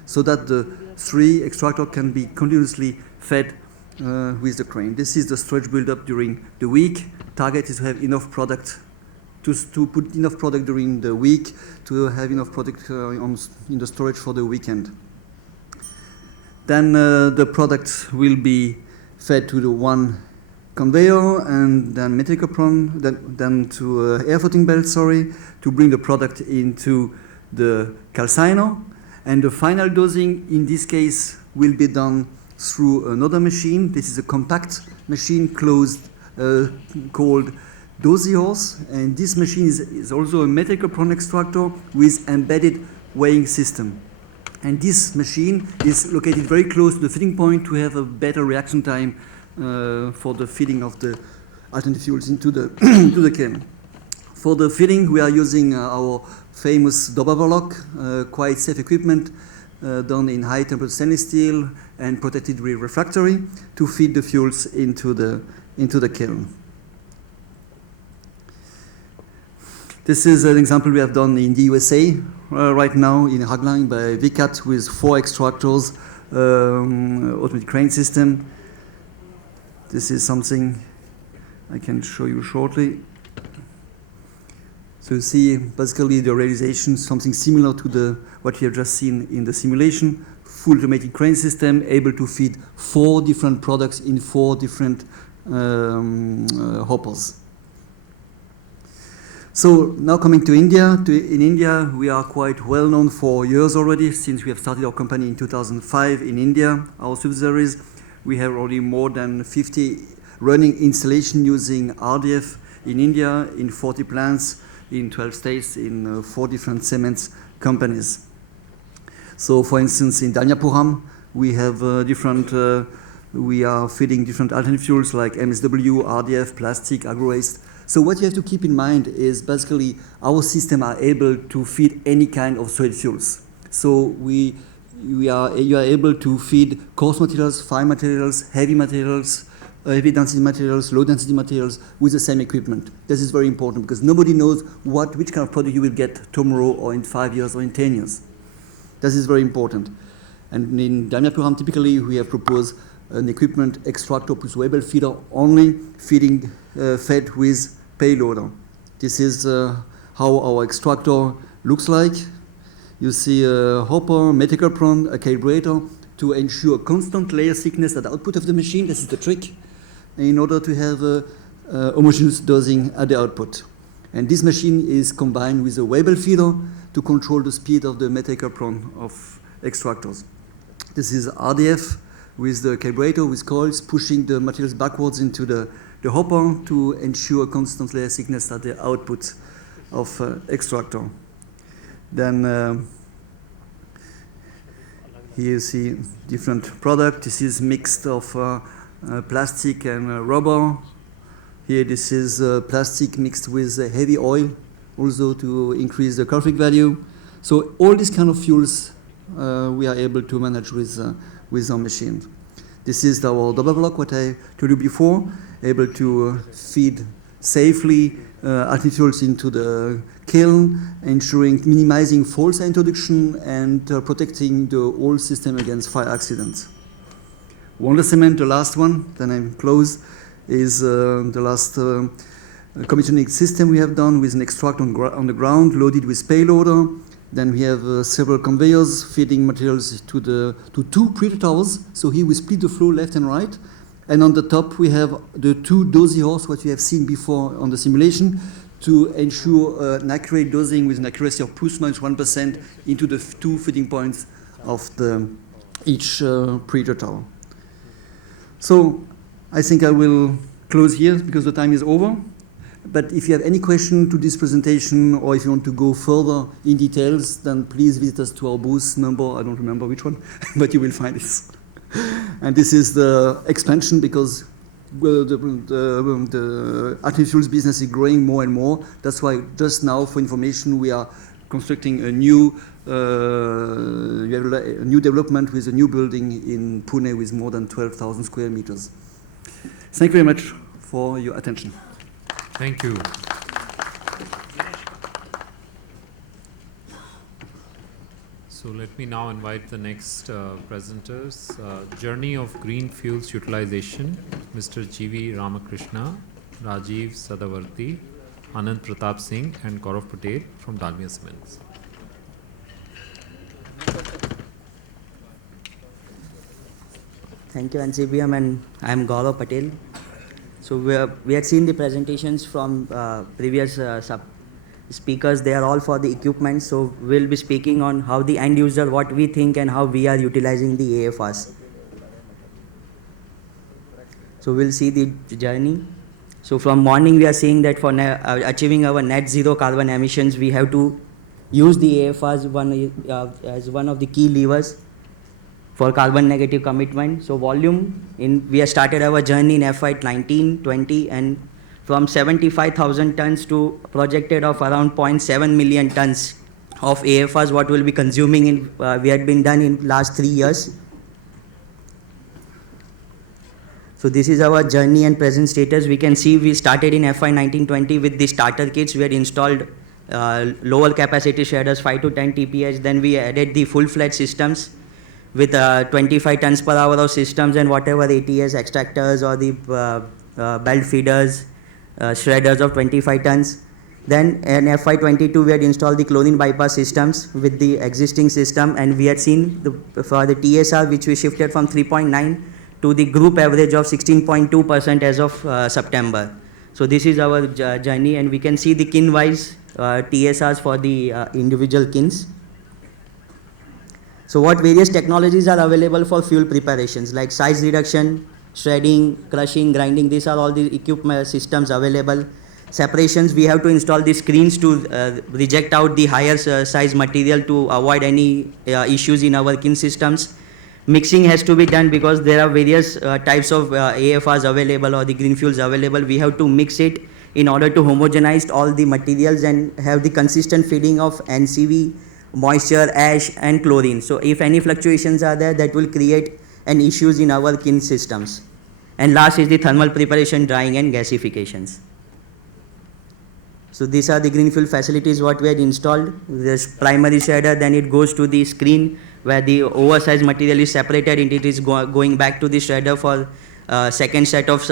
so that the 3 extractors can be continuously fed with the crane. This is the storage build-up during the week. Target is to have enough product, to put enough product during the week, to have enough product in the storage for the weekend. Then the product will be fed to the one conveyor and then metric apron, then to air floating belt, to bring the product into the calciner. And the final dosing, in this case, will be done through another machine. This is a compact machine closed called dosiors. And this machine is also a metric apron extractor with embedded weighing system. And this machine is located very close to the feeding point to have a better reaction time for the feeding of the alternative fuels into the into the kiln. For the feeding, we are using our famous double lock, quite safe equipment done in high temperature stainless steel and protected with refractory to feed the fuels into the kiln. This is an example we have done in the USA right now in Hagline by Vivek with 4 extractors, automated crane system. This is something I can show you shortly. So you see basically the realization, something similar to what you have just seen in the simulation. Full automated crane system, able to feed 4 different products in 4 different hoppers. So now coming to India. In India, we are quite well known for years already, since we have started our company in 2005 in India, our subsidiaries. We have already more than 50 running installations using RDF in India, in 40 plants, in 12 states, in 4 different cement companies. So for instance, in Dalyapuram, we have we are feeding different alternative fuels like MSW, RDF, plastic, agro-waste. So what you have to keep in mind is basically our system are able to feed any kind of solid fuels. So you are able to feed coarse materials, fine materials, heavy density materials, low density materials with the same equipment. This is very important because nobody knows which kind of product you will get tomorrow or in 5 years or in 10 years. This is very important. And in Dalyapuram, typically we have proposed an equipment extractor plus Weber feeder only, fed with payloader. This is how our extractor looks like. You see a hopper, metric apron, a carburetor to ensure constant layer thickness at the output of the machine. This is the trick, in order to have a homogeneous dosing at the output. And this machine is combined with a Weber feeder to control the speed of the metric apron of extractors. This is RDF with the carburetor, with coils, pushing the materials backwards into the hopper to ensure constant layer thickness at the output of extractor. Then here you see different product. This is mixed of plastic and rubber. Here this is plastic mixed with heavy oil, also to increase the calorific value. So all these kind of fuels we are able to manage with our machine. This is our double block, what I told you before, able to feed safely artificials into the kiln, ensuring minimizing false introduction and protecting the whole system against fire accidents. Wonder cement, the last one, then I'm close, is the last commissioning system we have done with an extract on the ground loaded with payloader. Then we have several conveyors feeding materials to two preheater towers. So here we split the flow left and right. And on the top we have the two dosy horse, what we have seen before on the simulation, to ensure an accurate dosing with an accuracy of ±1% into the two feeding points of each preheater tower. So I think I will close here because the time is over. But if you have any question to this presentation, or if you want to go further in details, then please visit us to our booth number. I don't remember which one, but you will find this. And this is the expansion because the artificials business is growing more and more. That's why just now, for information, we are constructing a new development with a new building in Pune with more than 12,000 square meters. Thank you very much for your attention. Thank you. So let me now invite the next presenters. Journey of Green Fuels Utilization, Mr. G.V. Ramakrishna, Rajiv Sadavarti, Anand Pratap Singh, and Gaurav Patel from Dalmia Cements. Thank you, NCB, and I am Gaurav Patel. So we had seen the presentations from previous speakers. They are all for the equipment. So we'll be speaking on how the end user, what we think and how we are utilizing the AFRs. So we'll see the journey. So from morning we are seeing that for achieving our net zero carbon emissions, we have to use the AFRs as one of the key levers for carbon negative commitment. So volume, we have started our journey in FY 19-20, and from 75,000 tons to projected of around 0.7 million tons of AFRs what we'll be consuming we had been done in last 3 years. So this is our journey and present status. We can see we started in FY 19-20 with the starter kits. We had installed lower capacity shredders 5 to 10 TPH. Then we added the full-fledged systems with 25 tons per hour of systems and whatever ATS extractors or the belt feeders, shredders of 25 tons. Then in FY 22 we had installed the chlorine bypass systems with the existing system, and we had seen for the TSR which we shifted from 3.9 to the group average of 16.2% as of September. So this is our journey, and we can see the kin wise TSRs for the individual kins. So what various technologies are available for fuel preparations like size reduction, shredding, crushing, grinding. These are all the equipment systems available. Separations, we have to install the screens to reject out the higher size material to avoid any issues in our kin systems. Mixing has to be done because there are various types of AFRs available or the green fuels available. We have to mix it in order to homogenize all the materials and have the consistent feeding of NCB, moisture, ash and chlorine. So if any fluctuations are there, that will create an issues in our kin systems. And last is the thermal preparation, drying and gasifications. So these are the green fuel facilities what we had installed. There's primary shredder, then it goes to the screen where the oversized material is separated and it is going back to the shredder for second set of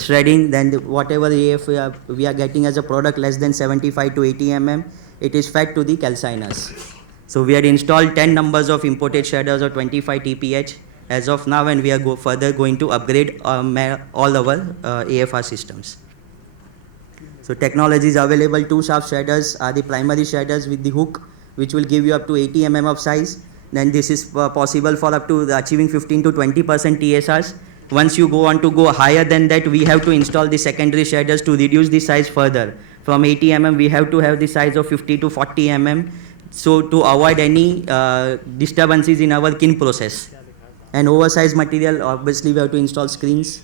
shredding. Then whatever AF we are getting as a product less than 75 to 80 mm, it is fed to the calciners. So we had installed 10 numbers of imported shredders or 25 TPH as of now, and we are further going to upgrade all our AFR systems. So technologies available, 2 shaft shredders are the primary shredders with the hook, which will give you up to 80 mm of size. then this is possible for up to achieving 15 to 20% TSRs. Once you go higher than that, we have to install the secondary shredders to reduce the size further. From 80 mm, we have to have the size of 50 to 40 mm, so to avoid any disturbances in our kiln process. And oversized material, obviously we have to install screens.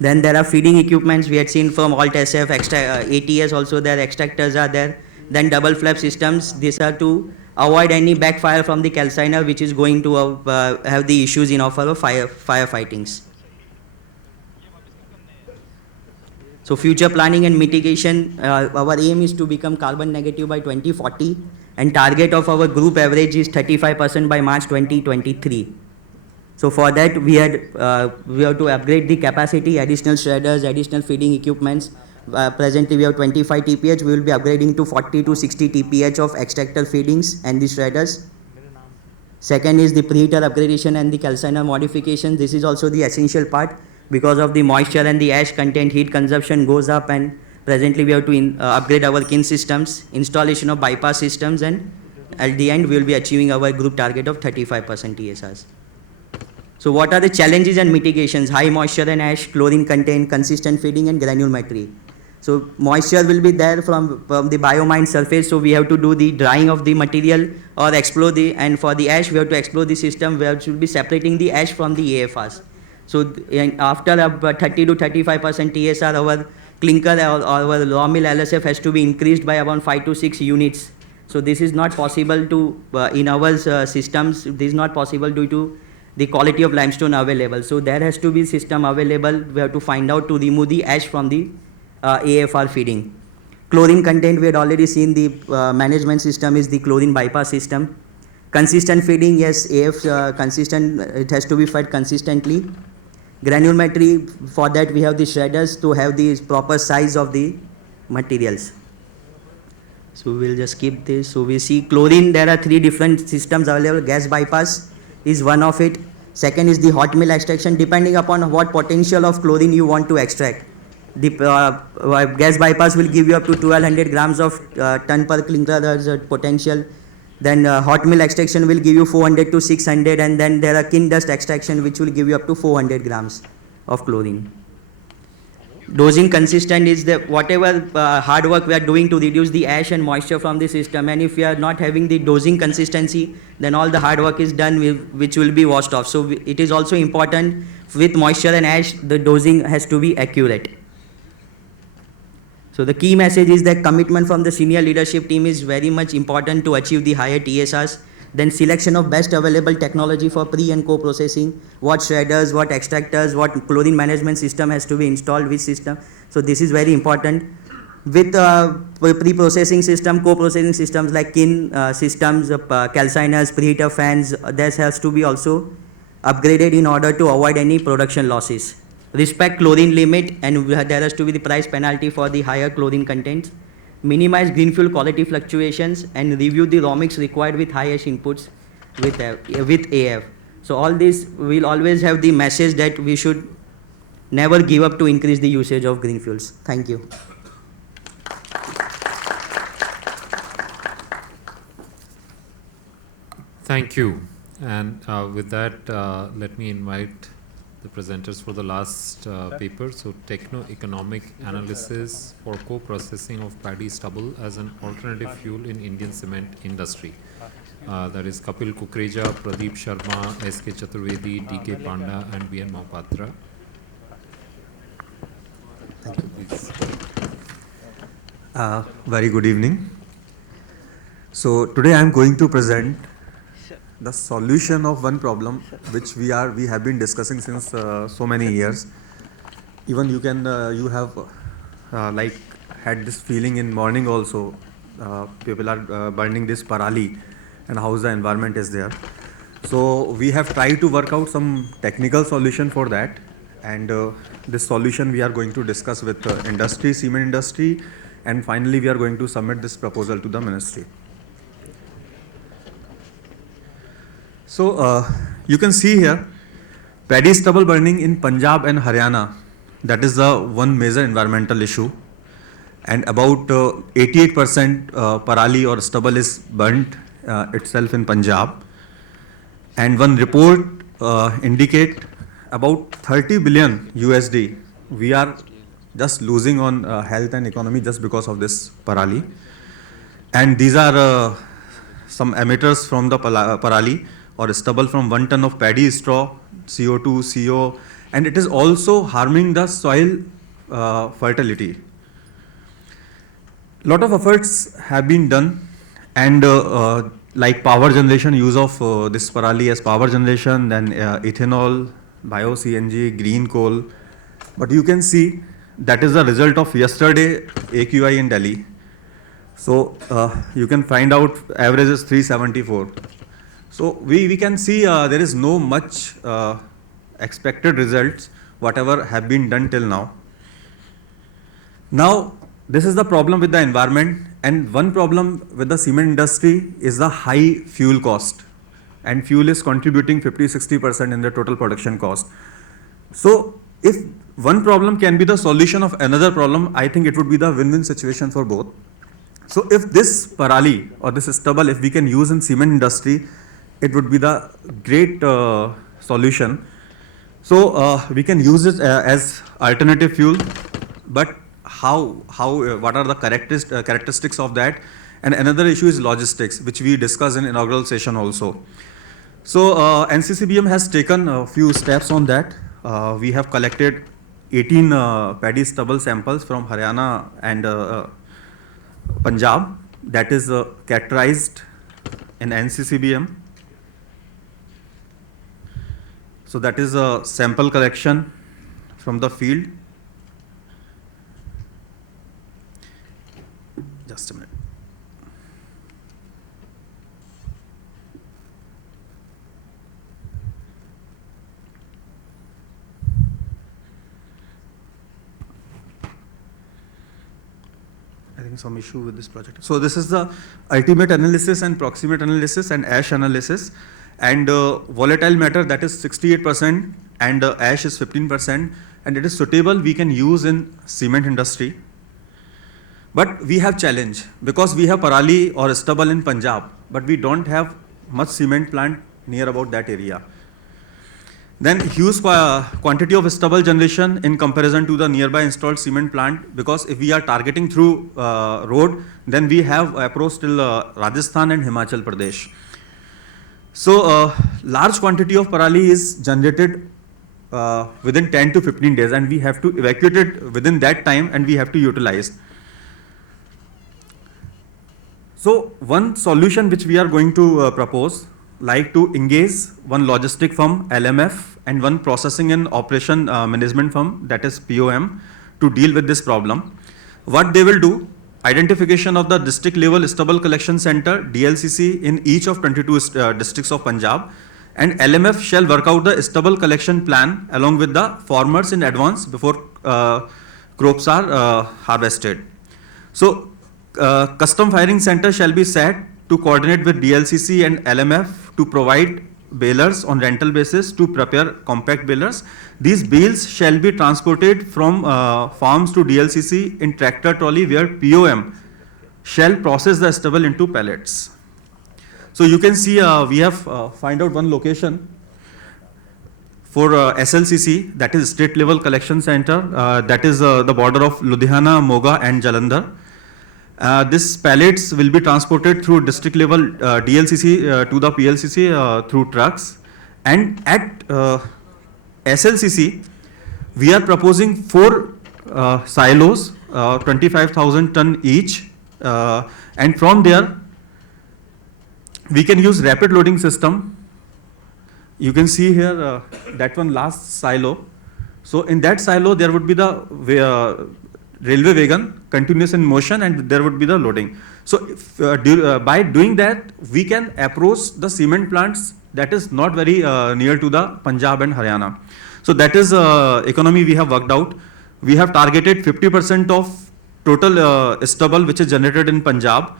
Then there are feeding equipments we had seen from Alt SF, ATS also there, extractors are there. Then double flap systems, these are to avoid any backfire from the calciner which is going to have the issues in our firefightings. So future planning and mitigation, our aim is to become carbon negative by 2040 and target of our group average is 35% by March 2023. So for that we have to upgrade the capacity, additional shredders, additional feeding equipments. Presently we have 25 TPH, we will be upgrading to 40 to 60 TPH of extractor feedings and the shredders. Second is the preheater upgradation and the calciner modification. This is also the essential part because of the moisture and the ash content, heat consumption goes up, and presently we have to upgrade our kiln systems, installation of bypass systems, and at the end we will be achieving our group target of 35% TSRs. So what are the challenges and mitigations? High moisture and ash, chlorine content, consistent feeding, and granulometry. So moisture will be there from the biomine surface, so we have to do the drying of the material or explore and for the ash we have to explore the system where it should be separating the ash from the AFRs. So after 30 to 35% TSR, our clinker or our raw mill LSF has to be increased by around 5 to 6 units. So this is not possible to, in our systems, this is not possible due to the quality of limestone available. So there has to be system available. We have to find out to remove the ash from the AFR feeding. Chlorine content, we had already seen the management system is the chlorine bypass system. Consistent feeding, yes, AF consistent, it has to be fed consistently. Granulometry, for that we have the shredders to have the proper size of the materials. So we'll just skip this. So we see chlorine, there are 3 different systems available. Gas bypass is one of it. Second is the hot mill extraction, depending upon what potential of chlorine you want to extract. The gas bypass will give you up to 1200 grams of ton per clinker as a potential. Then hot mill extraction will give you 400 to 600, and then there are kiln dust extraction which will give you up to 400 grams of chlorine. Dosing consistent is the whatever hard work we are doing to reduce the ash and moisture from the system, and if we are not having the dosing consistency, then all the hard work is done which will be washed off. So it is also important with moisture and ash, the dosing has to be accurate. So the key message is that commitment from the senior leadership team is very much important to achieve the higher TSRs. Then selection of best available technology for pre and co-processing, what shredders, what extractors, what chlorine management system has to be installed, which system. So this is very important. With pre-processing system, co-processing systems like kiln systems, calciners, preheater fans, this has to be also upgraded in order to avoid any production losses. Respect chlorine limit, and there has to be the price penalty for the higher chlorine content. Minimize green fuel quality fluctuations and review the raw mix required with high ash inputs with AF. So all this will always have the message that we should never give up to increase the usage of green fuels. Thank you. Thank you. And with that, let me invite the presenters for the last paper. So techno-economic analysis for co-processing of paddy stubble as an alternative fuel in Indian cement industry. That is Kapil Kukreja, Pradeep Sharma, S.K. Chaturvedi, D.K. Panda, and B.N. Mohapatra. Thank you. Very good evening. So today I am going to present the solution of one problem which we have been discussing since so many years. Even you have like had this feeling in morning also. People are burning this parali, and how the environment is there. So we have tried to work out some technical solution for that, and this solution we are going to discuss with industry, cement industry, and finally we are going to submit this proposal to the ministry. So you can see here paddy stubble burning in Punjab and Haryana. That is the one major environmental issue. and about 88% parali or stubble is burnt itself in Punjab. And one report indicate about 30 billion USD we are just losing on health and economy just because of this parali. And these are some emitters from the parali or stubble from 1 ton of paddy straw, CO2, CO, and it is also harming the soil fertility. Lot of efforts have been done, and like power generation, use of this parali as power generation, then ethanol, bio CNG, green coal. But you can see that is the result of yesterday AQI in Delhi. So you can find out average is 374. So we can see there is no much expected results whatever have been done till now. Now this is the problem with the environment, and one problem with the cement industry is the high fuel cost, and fuel is contributing 50-60% in the total production cost. So if one problem can be the solution of another problem, I think it would be the win-win situation for both. So if this parali or this stubble, if we can use in cement industry, it would be the great solution. So we can use it as alternative fuel, but what are the characteristics of that? And another issue is logistics, which we discussed in inaugural session also. So NCCBM has taken a few steps on that. We have collected 18 paddy stubble samples from Haryana and Punjab, that is characterized in NCCBM. So that is a sample collection from the field. Just a minute. I think some issue with this project. So this is the ultimate analysis and proximate analysis and ash analysis. And volatile matter, that is 68%, and ash is 15%, and it is suitable we can use in cement industry. But we have challenge because we have parali or stubble in Punjab, but we don't have much cement plant near about that area. Then huge quantity of stubble generation in comparison to the nearby installed cement plant, because if we are targeting through road, then we have approach till Rajasthan and Himachal Pradesh. So large quantity of parali is generated within 10 to 15 days, and we have to evacuate it within that time, and we have to utilize. So one solution which we are going to propose, like to engage one logistic firm, LMF, and one processing and operation management firm, that is POM, to deal with this problem. What they will do, identification of the district level stubble collection center, DLCC, in each of 22 districts of Punjab, and LMF shall work out the stubble collection plan along with the farmers in advance before crops are harvested. So custom firing center shall be set to coordinate with DLCC and LMF to provide balers on rental basis to prepare compact balers. These bales shall be transported from farms to DLCC in tractor trolley, where POM shall process the stubble into pellets. So you can see we have find out one location for SLCC, that is state level collection center, that is the border of Ludhiana, Moga and Jalandhar. This pellets will be transported through district level DLCC to the PLCC through trucks. And at SLCC, we are proposing 4 silos, 25,000 ton each. And from there, we can use rapid loading system. You can see here that one last silo. So in that silo, there would be the railway wagon continuous in motion, and there would be the loading. So if, by doing that, we can approach the cement plants that is not very near to the Punjab and Haryana. So that is economy we have worked out. We have targeted 50% of total stubble which is generated in Punjab.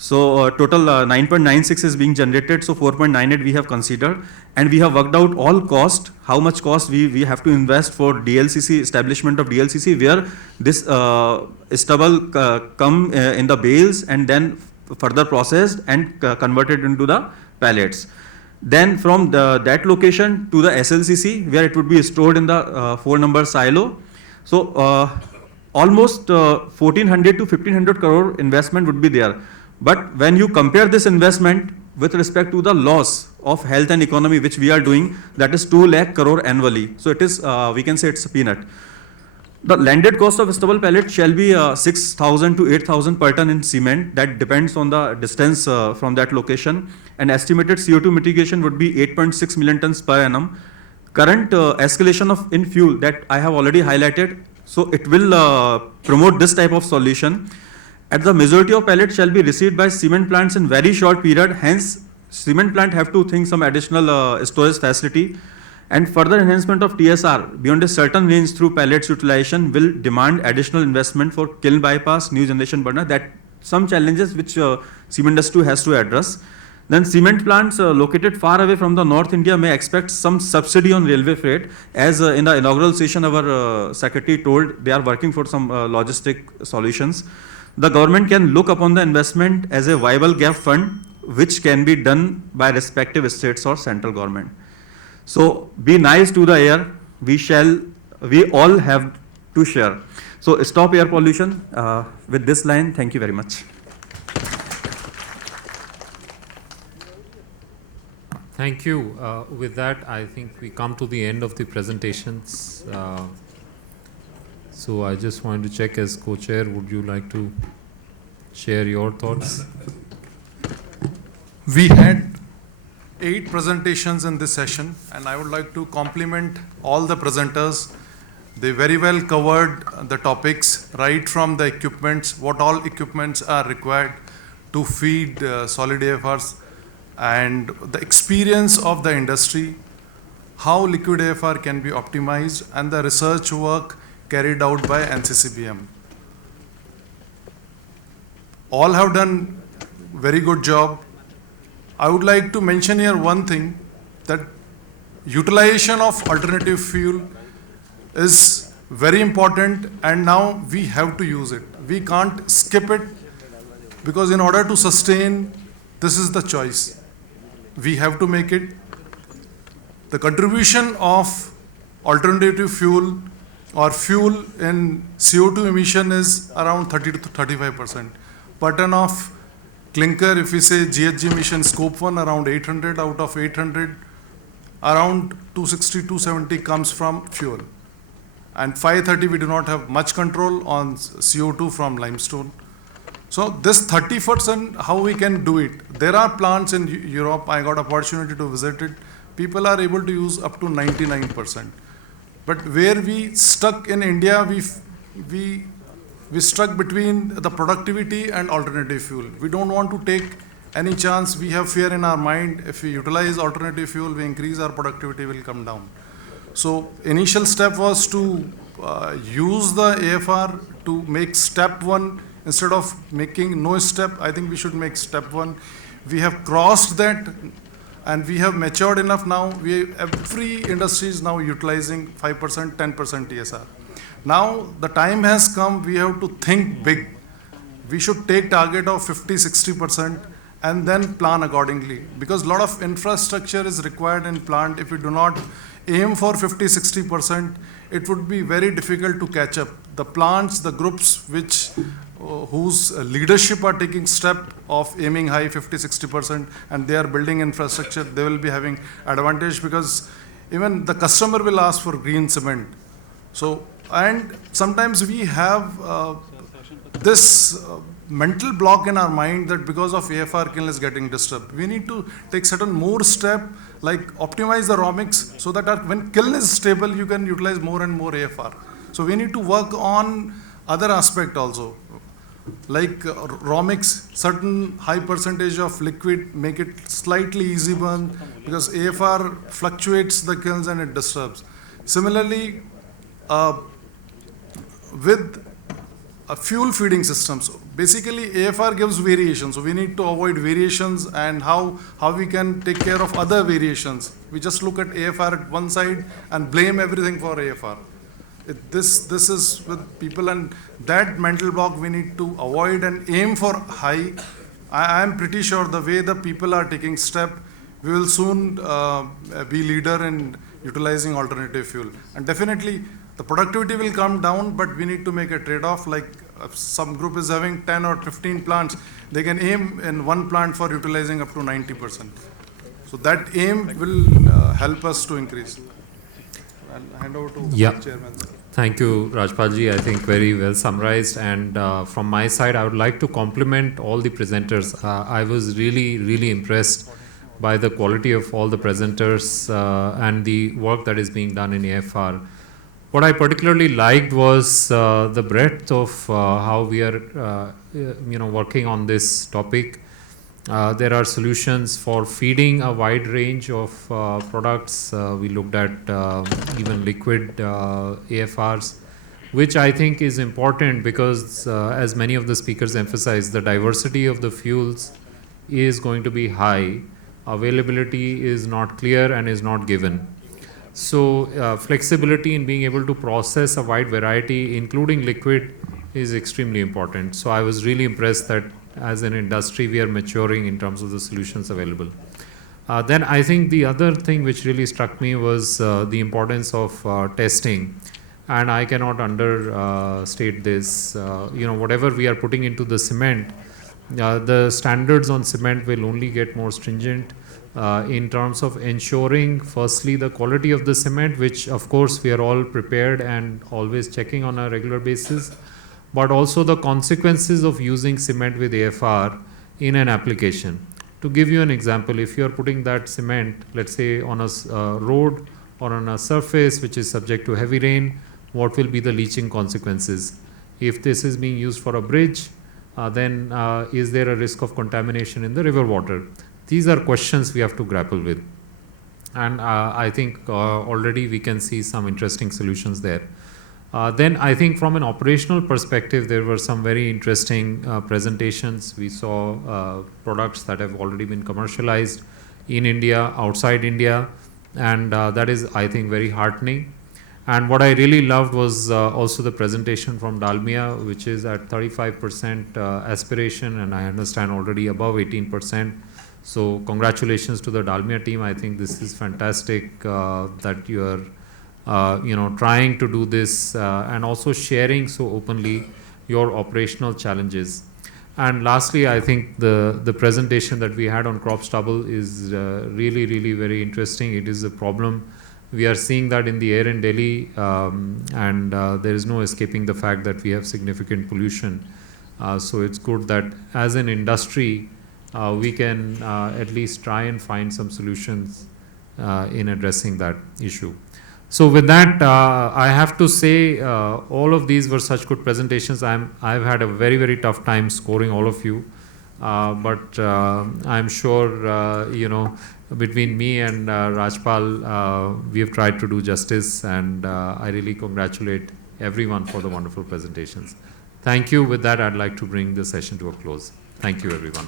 So total 9.96 is being generated, so 4.98 we have considered, and we have worked out all cost, how much cost we have to invest for DLCC, establishment of DLCC, where this stubble come in the bales and then further processed and converted into the pellets. Then from that location to the SLCC, where it would be stored in the 4-number silo. So almost 1400 to 1500 crore investment would be there. But when you compare this investment with respect to the loss of health and economy which we are doing, that is 2 lakh crore annually. So it is, we can say it's a peanut. The landed cost of stubble pellet shall be 6,000 to 8,000 per ton in cement. That depends on the distance from that location. And estimated CO2 mitigation would be 8.6 million tons per annum. Current escalation of in fuel that I have already highlighted, so it will promote this type of solution. At the majority of pellets shall be received by cement plants in very short period. Hence, cement plant have to think some additional storage facility. And further enhancement of TSR beyond a certain range through pellets utilization will demand additional investment for kiln bypass, new generation burner. That some challenges which cement industry has to address. Then cement plants located far away from the North India may expect some subsidy on railway freight. As in the inaugural session, our secretary told they are working for some logistic solutions. The government can look upon the investment as a viable gap fund, which can be done by respective states or central government. So be nice to the air. We all have to share. So stop air pollution. With this line, thank you very much. Thank you. With that, I think we come to the end of the presentations. So I just wanted to check, as co-chair, would you like to share your thoughts? We had 8 presentations in this session, and I would like to compliment all the presenters. They very well covered the topics, right from the equipments, what all equipments are required to feed solid AFRs, and the experience of the industry, how liquid AFR can be optimized, and the research work carried out by NCCBM. All have done very good job. I would like to mention here one thing, that utilization of alternative fuel is very important, and now we have to use it. We can't skip it, because in order to sustain, this is the choice. We have to make it. The contribution of alternative fuel or fuel in CO2 emission is around 30 to 35%. Per ton of clinker, if we say GHG emission scope 1, around 800, out of 800, around 260, 270 comes from fuel. And 530, we do not have much control on CO2 from limestone. So this 30%, how we can do it? There are plants in Europe, I got opportunity to visit it. People are able to use up to 99%. But where we stuck in India, we stuck between the productivity and alternative fuel. We don't want to take any chance. We have fear in our mind. If we utilize alternative fuel, we increase our productivity, will come down. So initial step was to use the AFR to make step 1 instead of making no step. I think we should make step 1. We have crossed that, and we have matured enough now. Every industry is now utilizing 5%, 10% TSR. Now the time has come, we have to think big. We should take target of 50, 60% and then plan accordingly, because a lot of infrastructure is required in plant. If we do not aim for 50, 60%, it would be very difficult to catch up. The plants, the groups whose leadership are taking step of aiming high 50, 60%, and they are building infrastructure, they will be having advantage, because even the customer will ask for green cement. So, and sometimes we have this mental block in our mind that because of AFR, kiln is getting disturbed. We need to take certain more step, like optimize the raw mix, so that when kiln is stable, you can utilize more and more AFR. So we need to work on other aspect also, like raw mix, certain high percentage of liquid, make it slightly easy burn, because AFR fluctuates the kilns and it disturbs. Similarly, with fuel feeding systems. Basically, AFR gives variations, so we need to avoid variations and how we can take care of other variations. We just look at AFR at one side and blame everything for AFR. This is with people, and that mental block we need to avoid and aim for high. I am pretty sure the way the people are taking step, we will soon be leader in utilizing alternative fuel. And definitely, the productivity will come down, but we need to make a trade-off. Like some group is having 10 or 15 plants, they can aim in one plant for utilizing up to 90%. So that aim will help us to increase. I'll hand over to the chairman. Thank you, Rajpalji. I think very well summarized. And from my side, I would like to compliment all the presenters. I was really impressed by the quality of all the presenters and the work that is being done in AFR. What I particularly liked was the breadth of how we are working on this topic. There are solutions for feeding a wide range of products. We looked at even liquid AFRs, which I think is important because as many of the speakers emphasized, the diversity of the fuels is going to be high. Availability is not clear and is not given. So flexibility in being able to process a wide variety, including liquid, is extremely important. So I was really impressed that as an industry, we are maturing in terms of the solutions available. Then I think the other thing which really struck me was the importance of testing. And I cannot understate this. Whatever we are putting into the cement, the standards on cement will only get more stringent in terms of ensuring, firstly, the quality of the cement, which of course we are all prepared and always checking on a regular basis, but also the consequences of using cement with AFR in an application. To give you an example, if you are putting that cement, let's say on a road or on a surface which is subject to heavy rain, what will be the leaching consequences? If this is being used for a bridge, then is there a risk of contamination in the river water? These are questions we have to grapple with. And I think already we can see some interesting solutions there. Then I think from an operational perspective, there were some very interesting presentations. We saw products that have already been commercialized in India, outside India, and that is, I think, very heartening. And what I really loved was also the presentation from Dalmia, which is at 35% aspiration, and I understand already above 18%. So congratulations to the Dalmia team. I think this is fantastic that you are trying to do this and also sharing so openly your operational challenges. And lastly, I think the presentation that we had on crop stubble is really very interesting. It is a problem. We are seeing that in the air in Delhi, and there is no escaping the fact that we have significant pollution. So it's good that as an industry, we can at least try and find some solutions in addressing that issue. So with that, I have to say all of these were such good presentations. I've had a very tough time scoring all of you, but I'm sure between me and Rajpal, we have tried to do justice, and I really congratulate everyone for the wonderful presentations. Thank you. With that, I'd like to bring the session to a close. Thank you, everyone.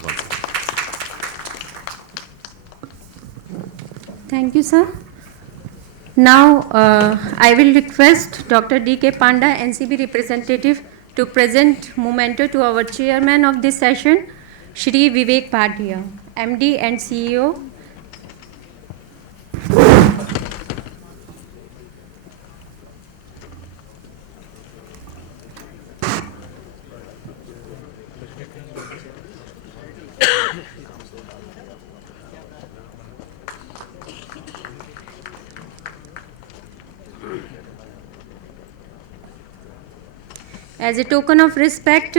Thank you, sir. Now, I will request Dr. D.K. Panda, NCB representative, to present memento to our chairman of this session, Shri Vivek Bhatia, MD and CEO. As a token of respect,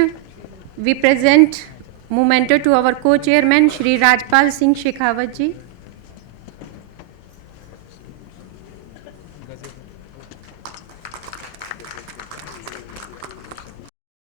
we present memento to our co-chairman, Shri Rajpal Singh Shekhawat ji.